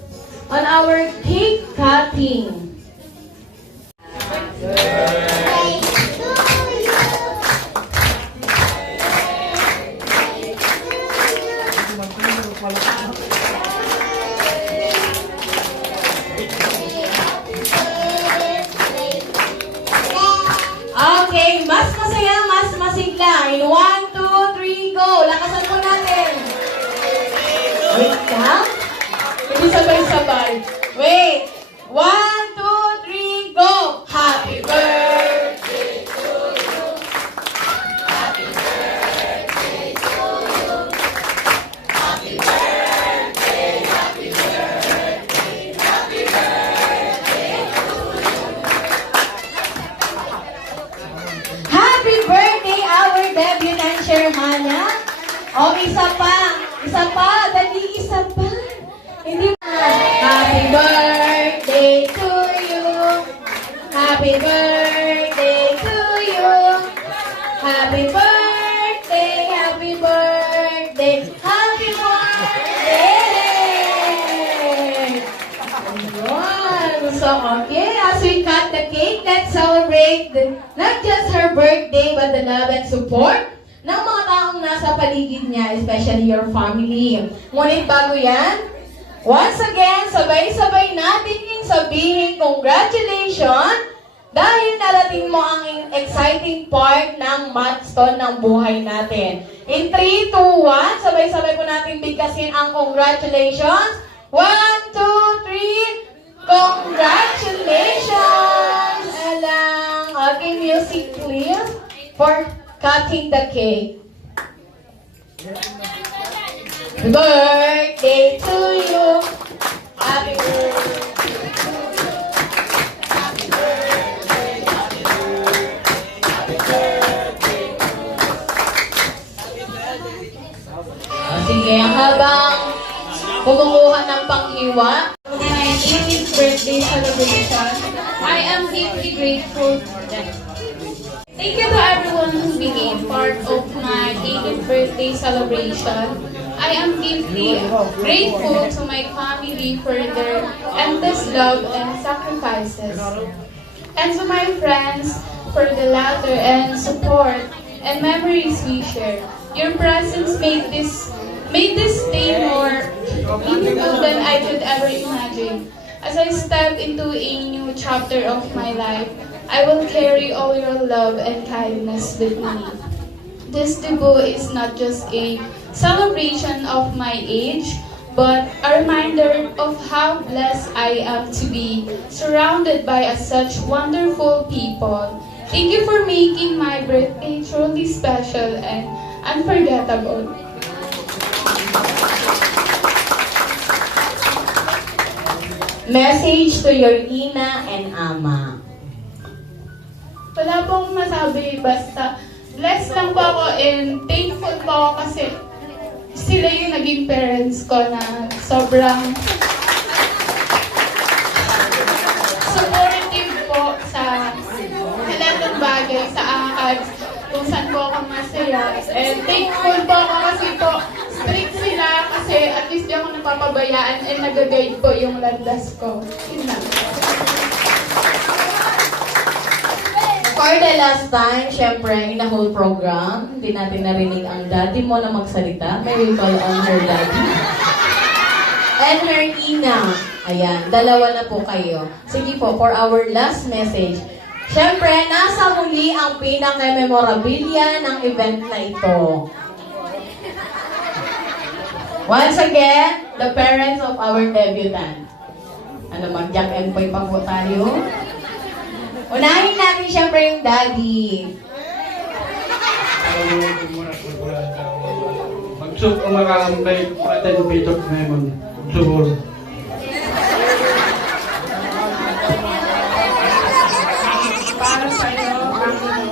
on our cake cutting. Okay, mas masaya, mas masigla. In 1, 2, 3, go! Lakasan po natin. Wait lang. Hindi sabay-sabay. Wait. 1, 2, 3, go! Happy birthday to you. Happy birthday to you. Happy birthday, happy birthday, happy birthday to you. Happy birthday, our debutant Shermana. O, isa pa. Isa pa. Dali, isa pa. Hindi pa. Happy birthday to you. Happy birthday to you. Happy birthday, happy birthday, happy birthday. Ayun. So, okay, as we cut the cake, let's celebrate not just her birthday, but the love and support ng mga taong nasa paligid niya, especially your family. Ngunit bago yan, once again, sabay-sabay natin yung sabihin congratulations dahil narating mo ang exciting part ng milestone ng buhay natin. In 3, 2, 1, sabay-sabay po natin bigkasin ang congratulations. 1, 2, 3, congratulations! Alang, okay, music please for cutting the cake. Happy birthday to you. Happy birthday to you. Happy birthday, happy birthday, happy birthday to you. Sige, habang kumukuha ng panghiwa. My 80th birthday celebration. I am deeply grateful for them. Thank you to everyone who became part of my 80th birthday celebration. I am deeply grateful to my family for their endless love and sacrifices. And to my friends for the laughter and support and memories we share. Your presence made this day more meaningful than I could ever imagine. As I step into a new chapter of my life, I will carry all your love and kindness with me. This debut is not just a celebration of my age, but a reminder of how blessed I am to be surrounded by such wonderful people, Thank you for making my birthday truly special and unforgettable. Message to your ina and ama. Wala pong masabi, basta blessed lang po ako and thankful po ako kasi sila yung naging parents ko na sobrang supportive po sa lahat ng bagay, sa angkat, kung saan po ako masaya. And thankful po ako kasi po strict sila kasi at least di ako napapabayaan and nag-guide po yung landas ko. Yun lang. For the last time, syempre, in the whole program, hindi natin narinig ang daddy mo na magsalita. May we call on her daddy. And her ina. Ayan, dalawa na po kayo. Sige po, for our last message. Syempre, nasa huli ang pinaka-memorabilia ng event na ito. Once again, the parents of our debutant. Ano, mag-jack and poy pa po tayo? Unahin natin syempre yung daddy. Magsuk ang makakambay paten pitok naman. Subur. Para sa'yo, ang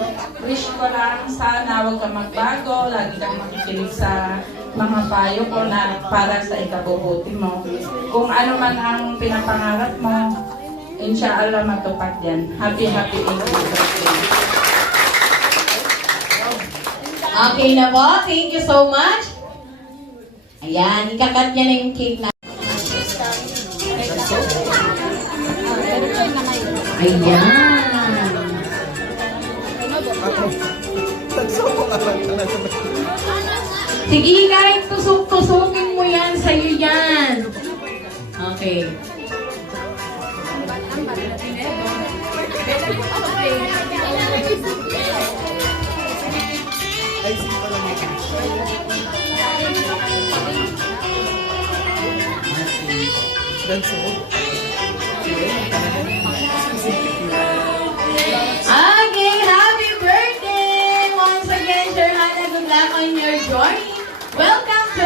wish ko lang, sana huwag kang magbago, lagi kang makikinig sa mga payo ko na para sa ikabubuti mo. Kung ano man ang pinapangarap mo, inshallah matupad yan. Happy 80th birthday. Okay na po. Thank you so much. Ayan, ikakat niya na yung cake na. Ayan. Sige, kahit tusok-tusukin mo yan, sa'yo yan. Okay. Okay, happy birthday! Once again, Sherhana, good luck on your journey. Welcome to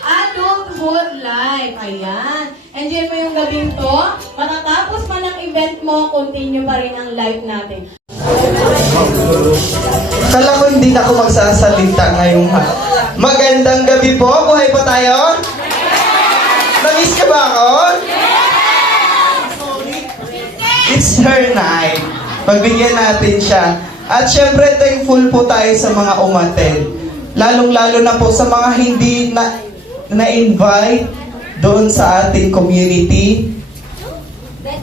Adulthood Life. Ayan. Enjoy mo yung gabing to. Matatapos man ang event mo, continue pa rin ang live natin. Kala ko hindi na ako magsasalita ngayong Magandang gabi po. Buhay pa tayo? Namiss ka ba ako? It's her night. Pagbigyan natin siya. At syempre, thankful po tayo sa mga umattend. Lalong-lalo na po sa mga hindi na-invite doon sa ating community.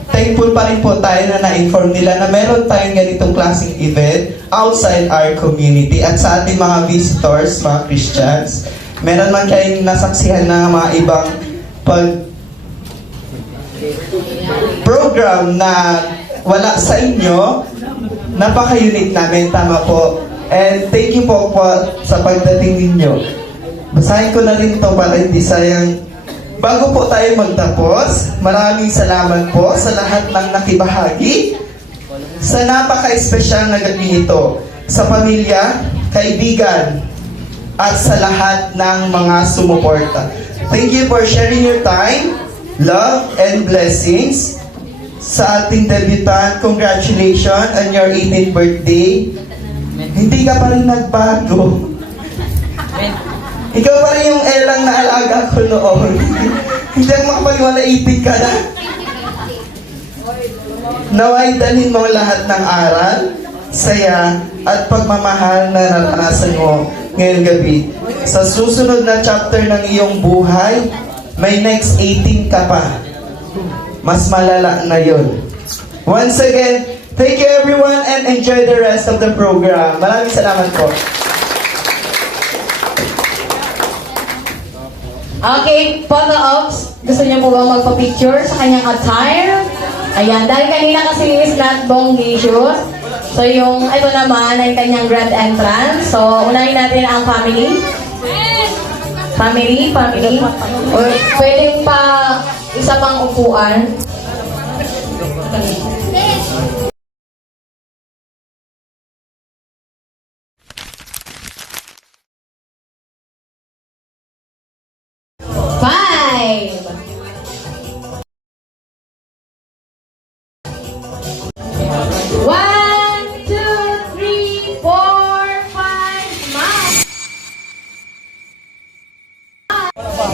Thankful pa rin po tayo na na-inform nila na meron tayong ganitong klaseng event outside our community. At sa ating mga visitors, mga Christians, meron man kayong nasaksihan na mga ibang program na wala sa inyo, napaka-unique namin, tama po. And thank you po sa pagdating ninyo. Basahin ko na rin ito para hindi sayang. Bago po tayo magtapos, maraming salamat po sa lahat ng nakibahagi sa napaka-espesyal na gabi ito, sa pamilya, kaibigan, at sa lahat ng mga sumuporta. Thank you for sharing your time, love, and blessings sa ating debutant. Congratulations on your 18th birthday. Hindi ka pa rin nagbago. Ikaw pa rin yung elang na alaga ko noon. Hindi ako makapaniwala 18 ka na. Naway dalhin mo lahat ng aral, saya, at pagmamahal na naranasan mo ngayong gabi. Sa susunod na chapter ng iyong buhay, may next 18 ka pa. Mas malala na yun. Once again, thank you everyone and enjoy the rest of the program. Maraming salamat po. Okay, photo ops. Gusto niyo po ba magpa-picture sa kanyang attire? Ayan, dahil kanina kasi is not bonglicious. So yung, ito naman ay kanyang grand entrance. So, unahin natin ang family. Family. Or pwedeng pa isa pang upuan.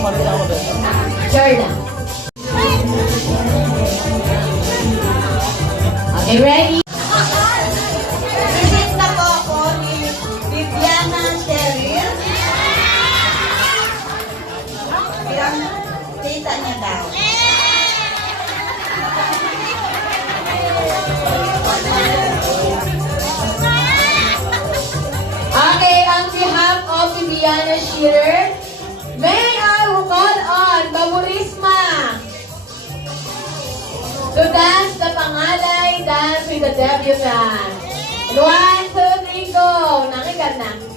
Jordan. Okay, ready? Visit na po ako ni Viviana Cheryl. Bilang tita niya daw. Okay, on behalf of Viviana Shearer, may I will call on Baburisma to dance the Pangalay dance with the debutant. 1, 2, 3, go! Nangigan na.